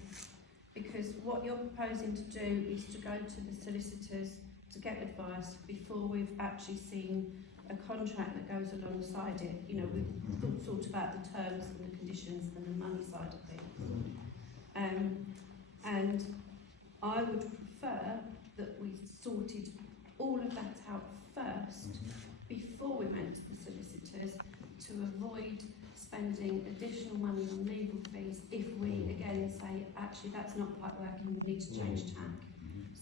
Because what you're proposing to do is to go to the solicitors to get advice before we've actually seen a contract that goes alongside it. You know, we've thought about the terms and the conditions and the money side of things. And I would prefer that we sorted all of that out first before we went to the solicitors, to avoid spending additional money on legal fees if we again say actually that's not quite working, we need to change tack.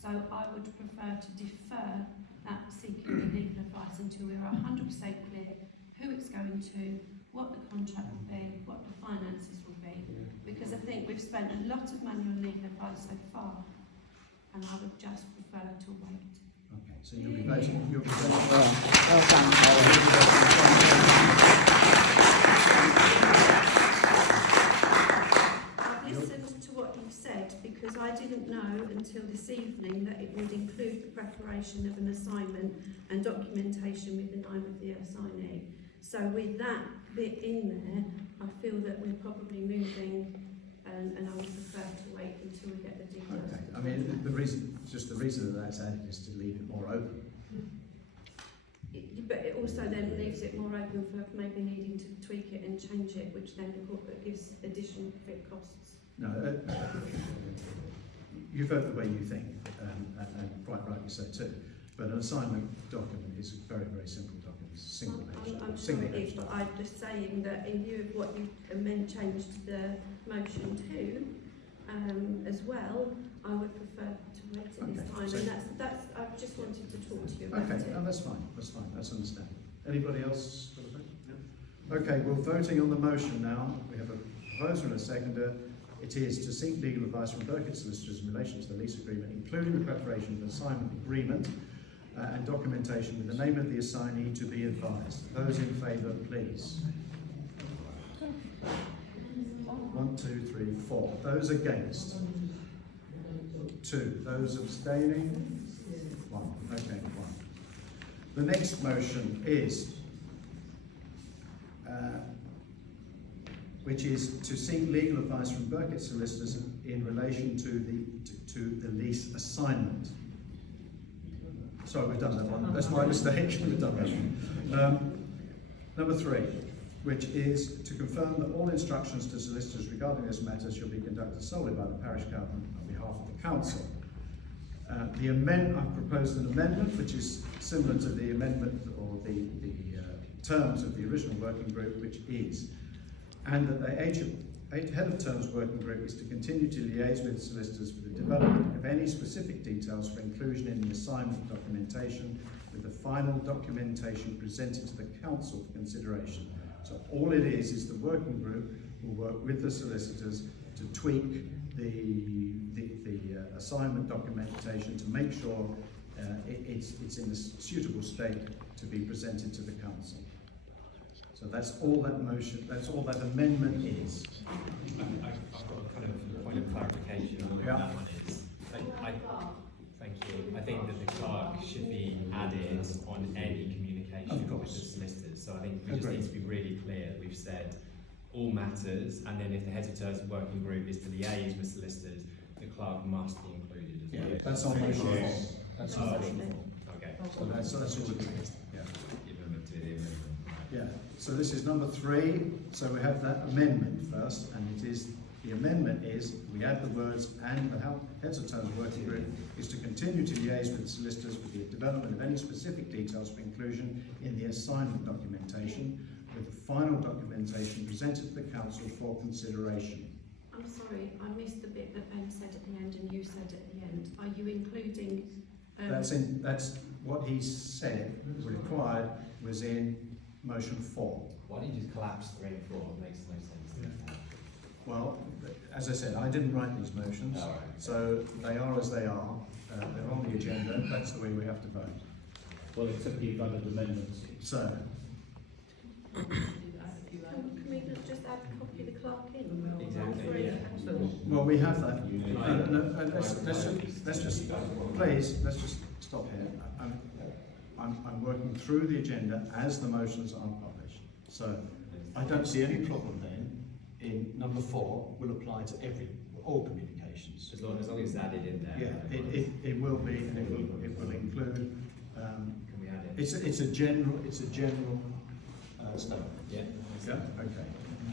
So I would prefer to defer that seeking of legal advice until we're 100% clear who it's going to, what the contract will be, what the finances will be, because I think we've spent a lot of money on legal advice so far, and I would just prefer to wait. Okay, so you'll be voting. You'll be voting. Well I've listened to what you've said because I didn't know until this evening that it would include the preparation of an assignment and documentation with the name of the assignee. So with that bit in there, I feel that we're probably moving, and I would prefer to wait until we get the details. Okay, I mean, the reason that that's added is to leave it more open. But it also then leaves it more open for maybe needing to tweak it and change it, which then gives additional fit costs. No, you vote the way you think, and quite rightly so too. But an assignment document is a very, very simple document. It's a single page. I'm sure it is, but I'm just saying that in view of what you changed the motion to as well, I would prefer to wait at this time. So and that's I just wanted to talk to you about okay, it. no, that's fine. That's understandable. Anybody else? No? Okay, we're voting on the motion now. We have a proposer and a seconder. It is to seek legal advice from Burkitt solicitors in relation to the lease agreement, including the preparation of an assignment agreement and documentation with the name of the assignee to be advised. Those in favour, please. 1, 2, 3, 4. Those against? 2. Those abstaining? 1. Okay, 1. The next motion is, which is to seek legal advice from Burkitt solicitors in relation to the lease assignment. Sorry, we've done that one. That's my mistake. We've done that one. Number 3, which is to confirm that all instructions to solicitors regarding this matter shall be conducted solely by the parish government on behalf of the council. I've proposed an amendment which is similar to the amendment or the terms of the original working group, which is, and that the head of terms working group is to continue to liaise with solicitors for the development of any specific details for inclusion in the assignment documentation, with the final documentation presented to the council for consideration. So all it is the working group will work with the solicitors to tweak the assignment documentation to make sure it's in a suitable state to be presented to the council. So that's all that motion, that's all that amendment is. I've got a kind of point of clarification on what that one is. Thank you. I think that the clerk should be added on any communication with the solicitors. So I think we just need to be really clear. We've said all matters, and then if the heads of terms working group is to liaise with solicitors, the clerk must be included as well. That's on motion 4. That's on motion 4. Okay. So that's all agreed. Yeah. Amendment to the amendment. Yeah, so this is number 3, so we have that amendment first, and it is, the amendment is, we add the words, and the heads of terms working group is to continue to liaise with the solicitors with the development of any specific details for inclusion in the assignment documentation, with the final documentation presented to the council for consideration. I'm sorry, I missed the bit that Ben said at the end and you said at the end. Are you including... That's what he said required was in motion 4. Why don't you just collapse 3 and 4? It makes no sense. Well, as I said, I didn't write these motions, so they are as they are. They're on the agenda. That's the way we have to vote. Well, except you've added amendments. So, Can we not just add a copy of the clerk in? Exactly, yeah. well, we have that. Let's just, please, let's just stop here. I'm working through the agenda as the motions are published. So, I don't see any problem then in number 4 will apply to all communications. As long as it's added in there. Yeah, it will be, and it will include. Can we add it? It's a general statement. Yeah. Yeah. Okay.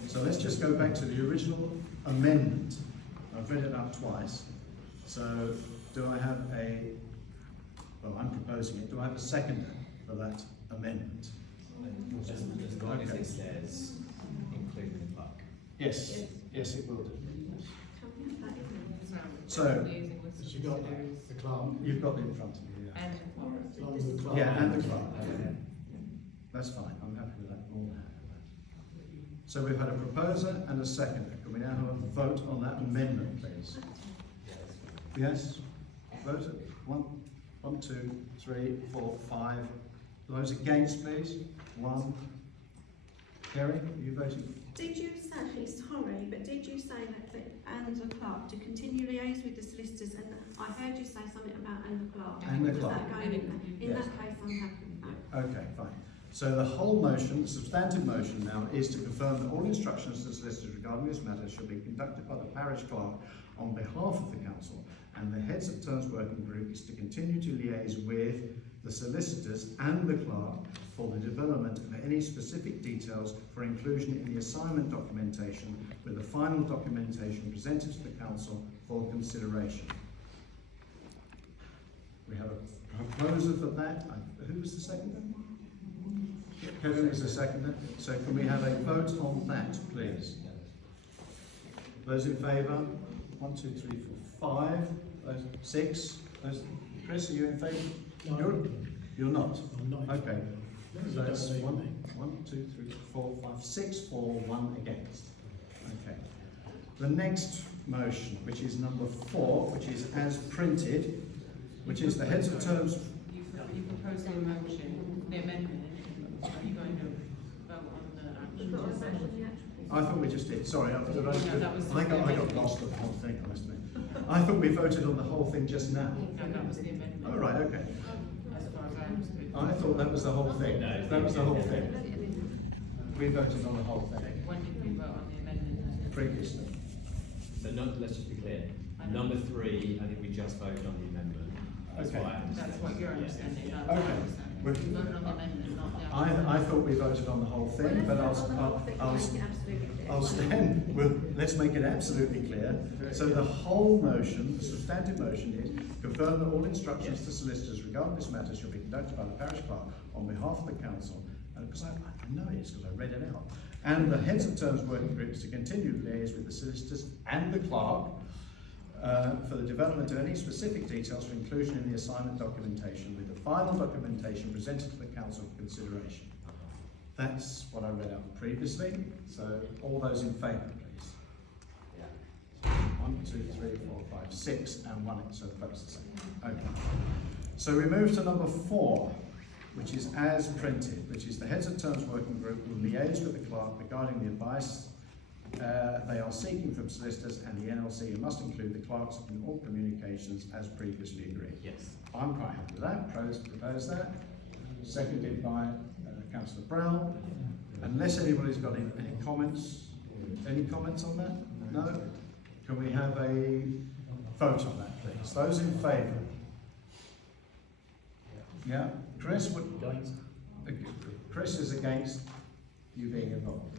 So let's just go back to the original amendment. I've read it out twice. So do I have well, I'm proposing it. Do I have a seconder for that amendment? As long as it says including the clerk. Yes. Yes, it will do. So, So, You got the clerk. you've got it in front of you. Yeah. and As long as the clerk. Yeah, and the clerk. That's fine. I'm happy with that. More than happy with that. So we've had a proposer and a seconder. Can we now have a vote on that amendment, please? Yes? Vote. 1, 2, 3, 4, 5. Those against, please. 1. Kerry, are you voting? Did you say, sorry, but did you say that and the clerk to continue liaise with the solicitors? And I heard you say something about and the clerk. And the Was clerk. that going in there? In Yes. that case, I'm happy with that. Okay, fine. So the whole motion, the substantive motion now, is to confirm that all instructions to the solicitors regarding this matter shall be conducted by the parish clerk on behalf of the council, and the heads of terms working group is to continue to liaise with the solicitors and the clerk for the development of any specific details for inclusion in the assignment documentation, with the final documentation presented to the council for consideration. We have a proposer for that. Who was the seconder? Kevin was the seconder. So can we have a vote on that, please? Those in favour? 1, 2, 3, 4, 5. Those 6. Chris, are you in favour? No. You're not? I'm not. Okay. So that's You don't 1, 2, 3, 4, 5, 6 for, 1 against. Okay. The next motion, which is number 4, which is as printed, which is the heads of terms. you proposed the motion, the amendment. Are you going to vote on the actual? I thought we just did. Sorry, I that was think I got lost on the whole thing, I must admit. I thought we voted on the whole thing just now. No, that was the amendment. Oh, right, okay. As far as I understood. I thought that was the whole thing. That was the whole thing. We voted on the whole thing When did we vote on the amendment? previously. So let's just be clear. Number 3, I think we just voted on the amendment. That's Okay. what I understand. That's what you're understanding. Yeah. That's what I Okay. understand. We voted on the amendment, not the I thought we voted on the whole thing, but I'll stand. Well, let's make it absolutely clear. So the whole motion, the substantive motion is confirm that all instructions to solicitors regarding this matter shall be conducted by the parish clerk on behalf of the council. Because I know it is because I read it out. And the heads of terms working groups to continue to liaise with the solicitors and the clerk for the development of any specific details for inclusion in the assignment documentation, with the final documentation presented to the council for consideration. That's what I read out previously. So all those in favour, please. Yeah. 1, 2, 3, 4, 5, 6, and 1. So the vote's the same. Okay. So we move to number 4. which is as printed, which is the heads of terms working group will liaise with the clerk regarding the advice they are seeking from solicitors and the NLC and must include the clerks in all communications as previously agreed. Yes. I'm quite happy with that. Propose that. Seconded by Councillor Brown. Unless anybody's got any comments. Any comments on that? No? Can we have a vote on that, please? Those in favour? Yeah? Chris is against you being involved.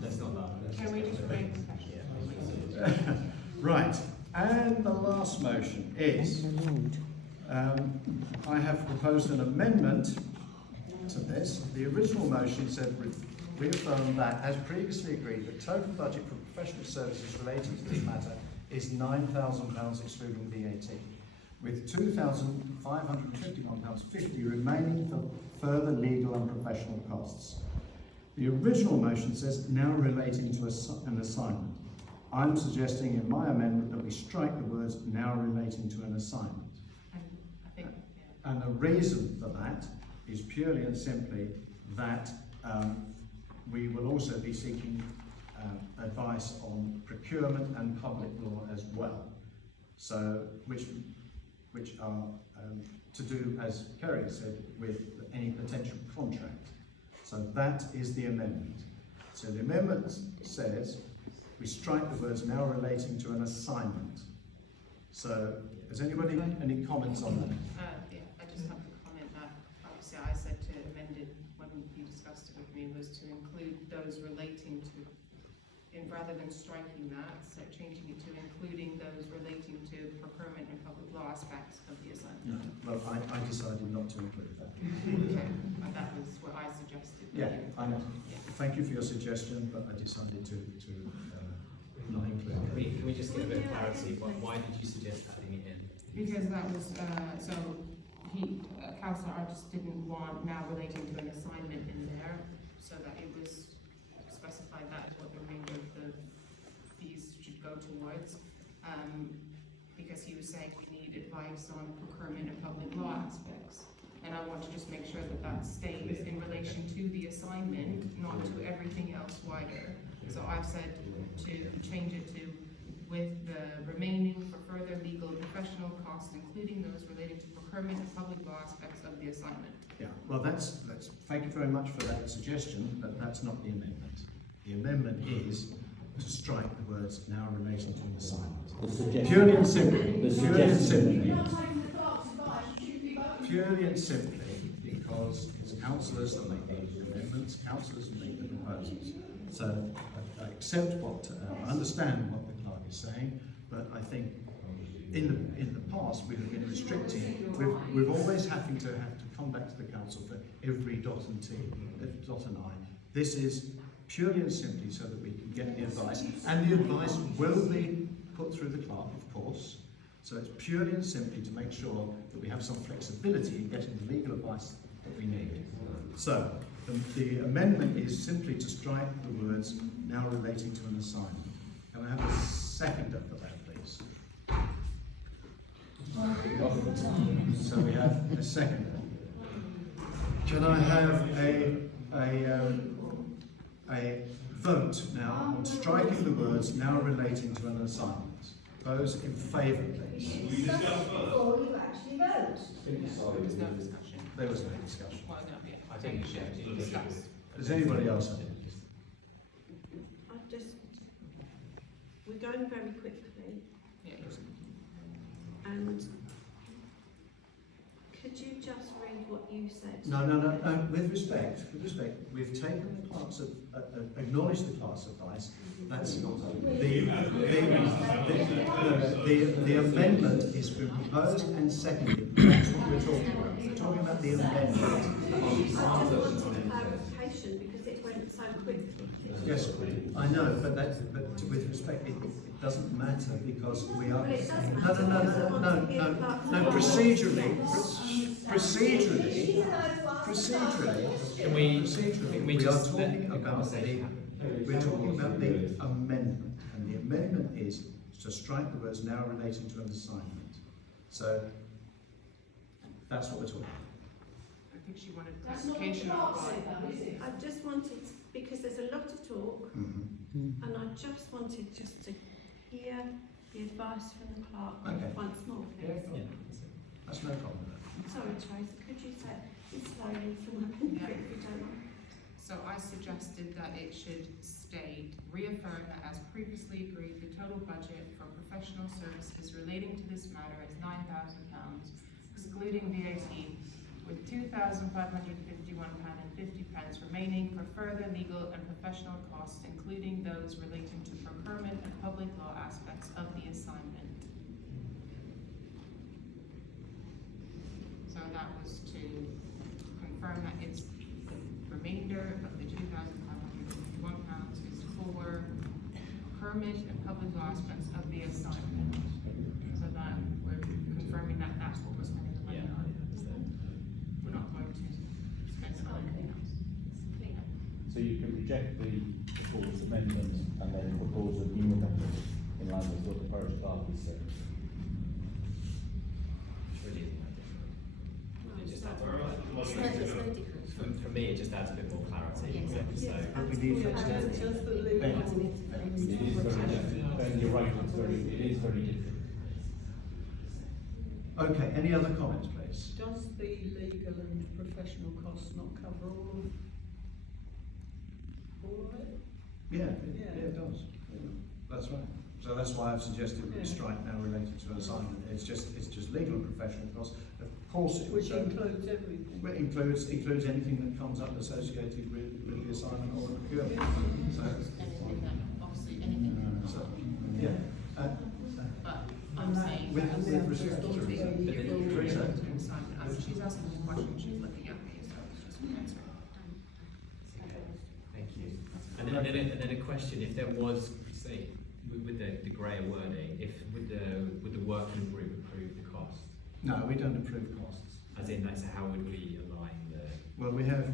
That's not that. Can we just break the session? Right, and the last motion is, I have proposed an amendment to this. The original motion said reaffirm that, as previously agreed, the total budget for professional services relating to this matter is £9,000 excluding VAT, with £2,551.50 remaining for further legal and professional costs. The original motion says now relating to an assignment. I'm suggesting in my amendment that we strike the words now relating to an assignment. And the reason for that is purely and simply that we will also be seeking advice on procurement and public law as well. So, which are to do, as Kerry said, with any potential contract. So that is the amendment. So the amendment says we strike the words now relating to an assignment. So, has anybody any comments on that? Yeah, I just have to comment that obviously I said to amend it when you discussed it with me was to include those relating to, rather than striking that, so changing it to including those relating to procurement and public law aspects of the assignment. No. Well, I decided not to include that. Okay, and that was what I suggested. Yeah, I know. Yeah. Thank you for your suggestion, but I decided to not include it. Can we just get a bit of clarity? Why did you suggest adding it in? Because that was, so Councillor Artis didn't want now relating to an assignment in there, so that it was specified that is what the remainder of the fees should go towards. Because he was saying we need advice on procurement and public law aspects. And I want to just make sure that that stays in relation to the assignment, not to everything else wider. So I've said to change it to with the remaining for further legal and professional costs, including those relating to procurement and public law aspects of the assignment. Yeah, well, that's thank you very much for that suggestion, but that's not the amendment. The amendment is to strike the words now relating to an assignment. Purely and simply, because it's councillors that make the amendments, councillors that make the proposals. So I accept what, I understand what the clerk is saying, but I think in the past we have been restricting, we've always having to come back to the council for every dot and T, dot and I. This is purely and simply so that we can get the advice, and the advice will be put through the clerk, of course. So it's purely and simply to make sure that we have some flexibility in getting the legal advice that we need. So the amendment is simply to strike the words now relating to an assignment. Can I have a seconder for that, please? So we have a seconder. Can I have a vote now on striking the words now relating to an assignment? Those in favour, please. Before you actually vote. There was no discussion. There was no discussion. Well, no, yeah. I think you should discuss. Does anybody else have any? We're going very quickly, Yeah, and could you just read what you said? No. With respect, we've taken the clerk's, acknowledged the clerk's advice. That's not the amendment has been proposed and seconded. That's what we're talking about. We're talking about the amendment. Clarification, because it went so quickly. Yes, I know, but with respect, it doesn't matter because we are. Well, it does matter. No. Procedurally, Can we are talking about the amendment, and the amendment is to strike the words now relating to an assignment. So So that's what we're talking about. I think she wanted That's not clarification what on the clerk said, why. though, is it? I just wanted, because there's a lot of talk, Mm-hmm. and I just wanted just to hear the advice from the clerk Okay. once more, please. That's no problem. Sorry, Tracy, could you say it slowly for my benefit, if you don't mind? So I suggested that it should state, reaffirm that as previously agreed, the total budget for professional services relating to this matter is £9,000, excluding VAT, with £2,551.50 remaining for further legal and professional costs, including those relating to procurement and public law aspects of the assignment. So that was to confirm that it's the remainder of the £2,551 is for procurement and public law aspects of the assignment. So that we're confirming that that's what we're spending the money on. We're not going to spend it on anything else. So you can reject the proposed amendment and then propose a new amendment in line with what the parish clerk has said. It's really isn't that different. It just adds It's no different. for me, it just adds a bit more clarity. Yes. So, We need flexibility. Ben. It is very different. Ben, you're right, it is very different. Okay, any other comments, please? Does the legal and professional costs not cover all of it? Yeah, it does. Yeah, that's right. So that's why I've suggested we strike now related to an assignment. It's just legal and professional costs. Of course, it Which so- includes everything. Well, includes anything that comes up associated with the assignment or the procurement. So, Anything that, obviously, anything. so, yeah. But I'm saying With- that with respect to the reason. assignment, she's asking a question, she's looking at me, so it's just an answer. thank you. And then a question: if there was, say, with the greyer wording, if would the working group approve the cost? No, we don't approve costs. As in, that's how would we align the? Well, we have.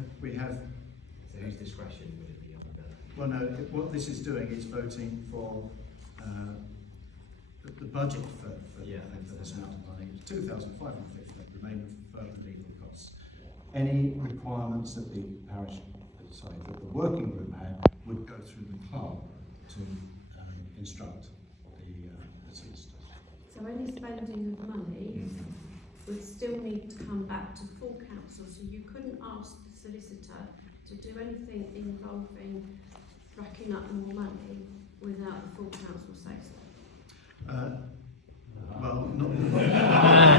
So whose discretion would it be under? Well, no. What this is doing is voting for the budget for this amount of money. It's 2,550. Remain for further legal costs. Any requirements that the working group had would go through the clerk to instruct the solicitors. So any spending of money would still need to come back to full council, so you couldn't ask the solicitor to do anything involving racking up more money without the full council say so. Well, not.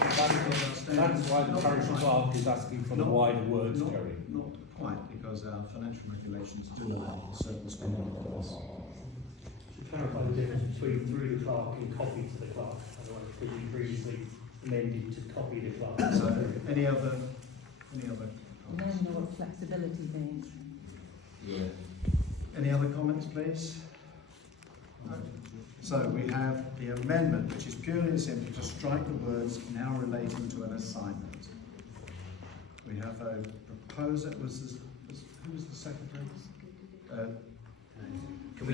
That's why the parish clerk is asking for the wider words, Terry. Not quite, because our financial regulations do allow certain spending costs. To clarify the difference between through the clerk and copy to the clerk, otherwise because you previously amended to copy the clerk. So, any other And then know what flexibility means. Yeah. Any other comments, please? No. So we have the amendment, which is purely and simply to strike the words now relating to an assignment. We have a proposer. Who was the secretary? Can we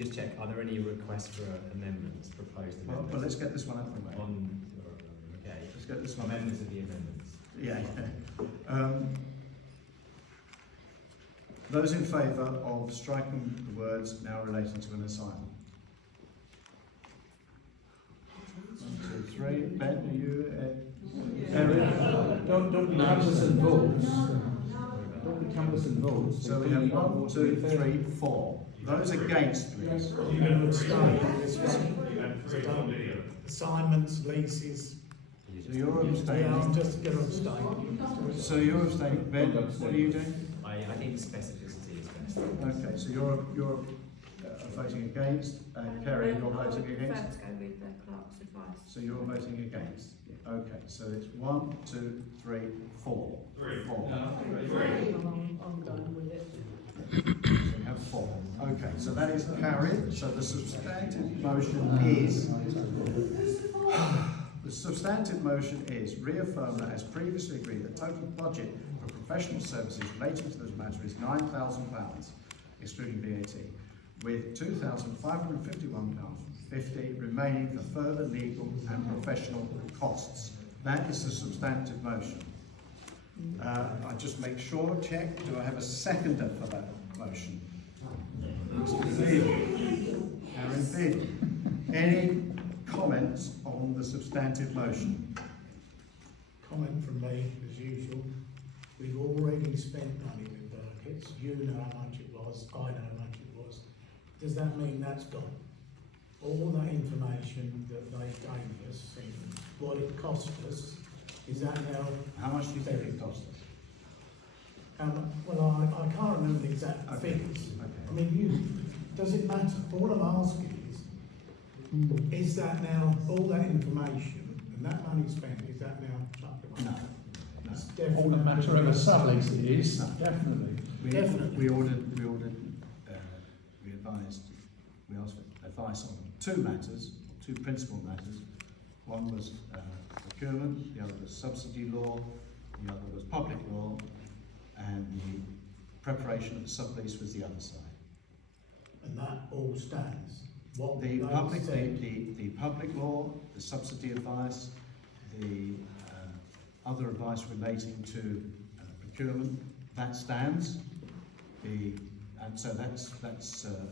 just check? Are there any requests for amendments, proposed amendments? Well, let's get this one out of the way. Okay. Let's get this one. Amendments of the amendments. Yeah. Those in favour of striking the words now relating to an assignment? 1, 2, 3. Ben, are you? Don't be canvass and votes. Don't be canvass and votes. So we have 1, 2, 3, 4. Those against, please. You're going to abstain on this one. Assignments, leases. So you're abstaining. Yeah, I'm just going to abstain. So you're abstaining. Ben, what are you doing? I think specificity is best. Okay, so you're voting against, Kerry, you're voting I would prefer against. to go with the clerk's advice. So you're voting against. Okay, so it's 1, 2, 3, 4. 4. I'm going with it. So we have 4. Okay, so that is carried. So the substantive motion is. The substantive motion is reaffirm that as previously agreed, the total budget for professional services relating to this matter is £9,000, excluding VAT, with £2,551.50 remaining for further legal and professional costs. That is the substantive motion. I just make sure, check, do I have a seconder for that motion? Mr. Beale. Aaron Beale. Any comments on the substantive motion? Comment from me, as usual. We've already spent money with Burkitt's. You know how much it was, I know how much it was. Does that mean that's gone? All that information that they gave us, and what it cost us, is that now... How much do you think it cost us? Well, I can't remember the exact figures. Okay. I mean, does it matter? All I'm asking is that now, all that information and that money spent, is that now chucked away? No. It's definitely All the matter of a sublease it is, definitely. We asked for advice on two matters, two principal matters. One was procurement, the other was subsidy law, the other was public law, and the preparation of the sublease was the other side. And that all stands. What The they public, said- the public law, the subsidy advice, the other advice relating to procurement, that stands. And so that's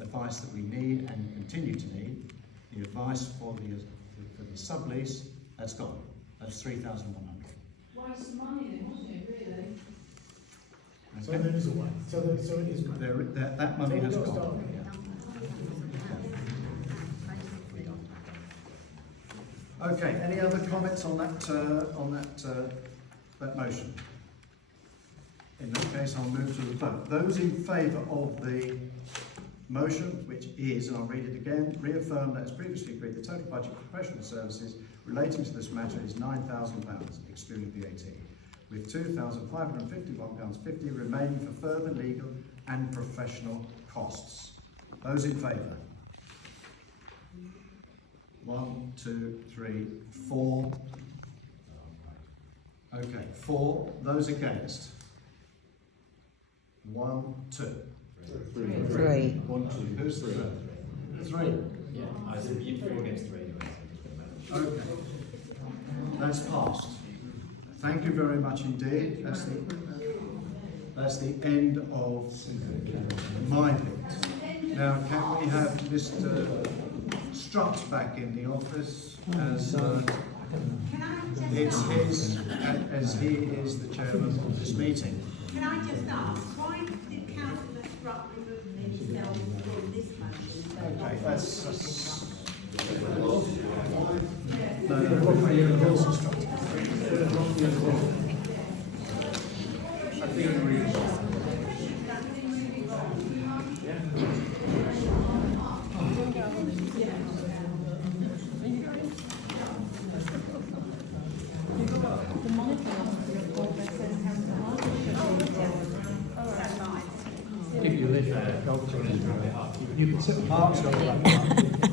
advice that we need and continue to need. The advice for the sublease, that's gone. That's 3,100. Waste of money then, wasn't it, really? So there is a way. So it is money. That money So has we've got to gone. start. Okay, any other comments on that motion? In that case, I'll move to the vote. Those in favour of the motion, which is, and I'll read it again, reaffirm that as previously agreed, the total budget for professional services relating to this matter is £9,000, excluding VAT, with £2,551.50 remaining for further legal and professional costs. Those in favour? 1, 2, 3, 4. Okay, 4. Those against? 1, 2. 3. 1, 2. Who's the third? 3. Yeah, I said you 3 against 3 anyway. Okay. That's passed. Thank you very much indeed. That's the end of my bit. Now, can we have Mr. Strutt back in the office as it's his, as he is the chairman of this meeting? Can I just ask, why did Councillor Strutt remove himself from this motion? Okay, that's The monitoring officer report that says Councillor Give you a lift there, golf tournament. You can sit Mark's got that.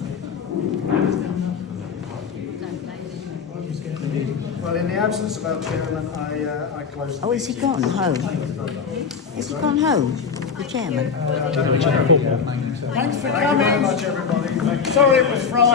Well, in the absence of our chairman, I close the Oh, has he meeting. gone home? Has he gone home, the chairman? Thanks for coming. Thank you very much, everybody. Sorry it was Friday.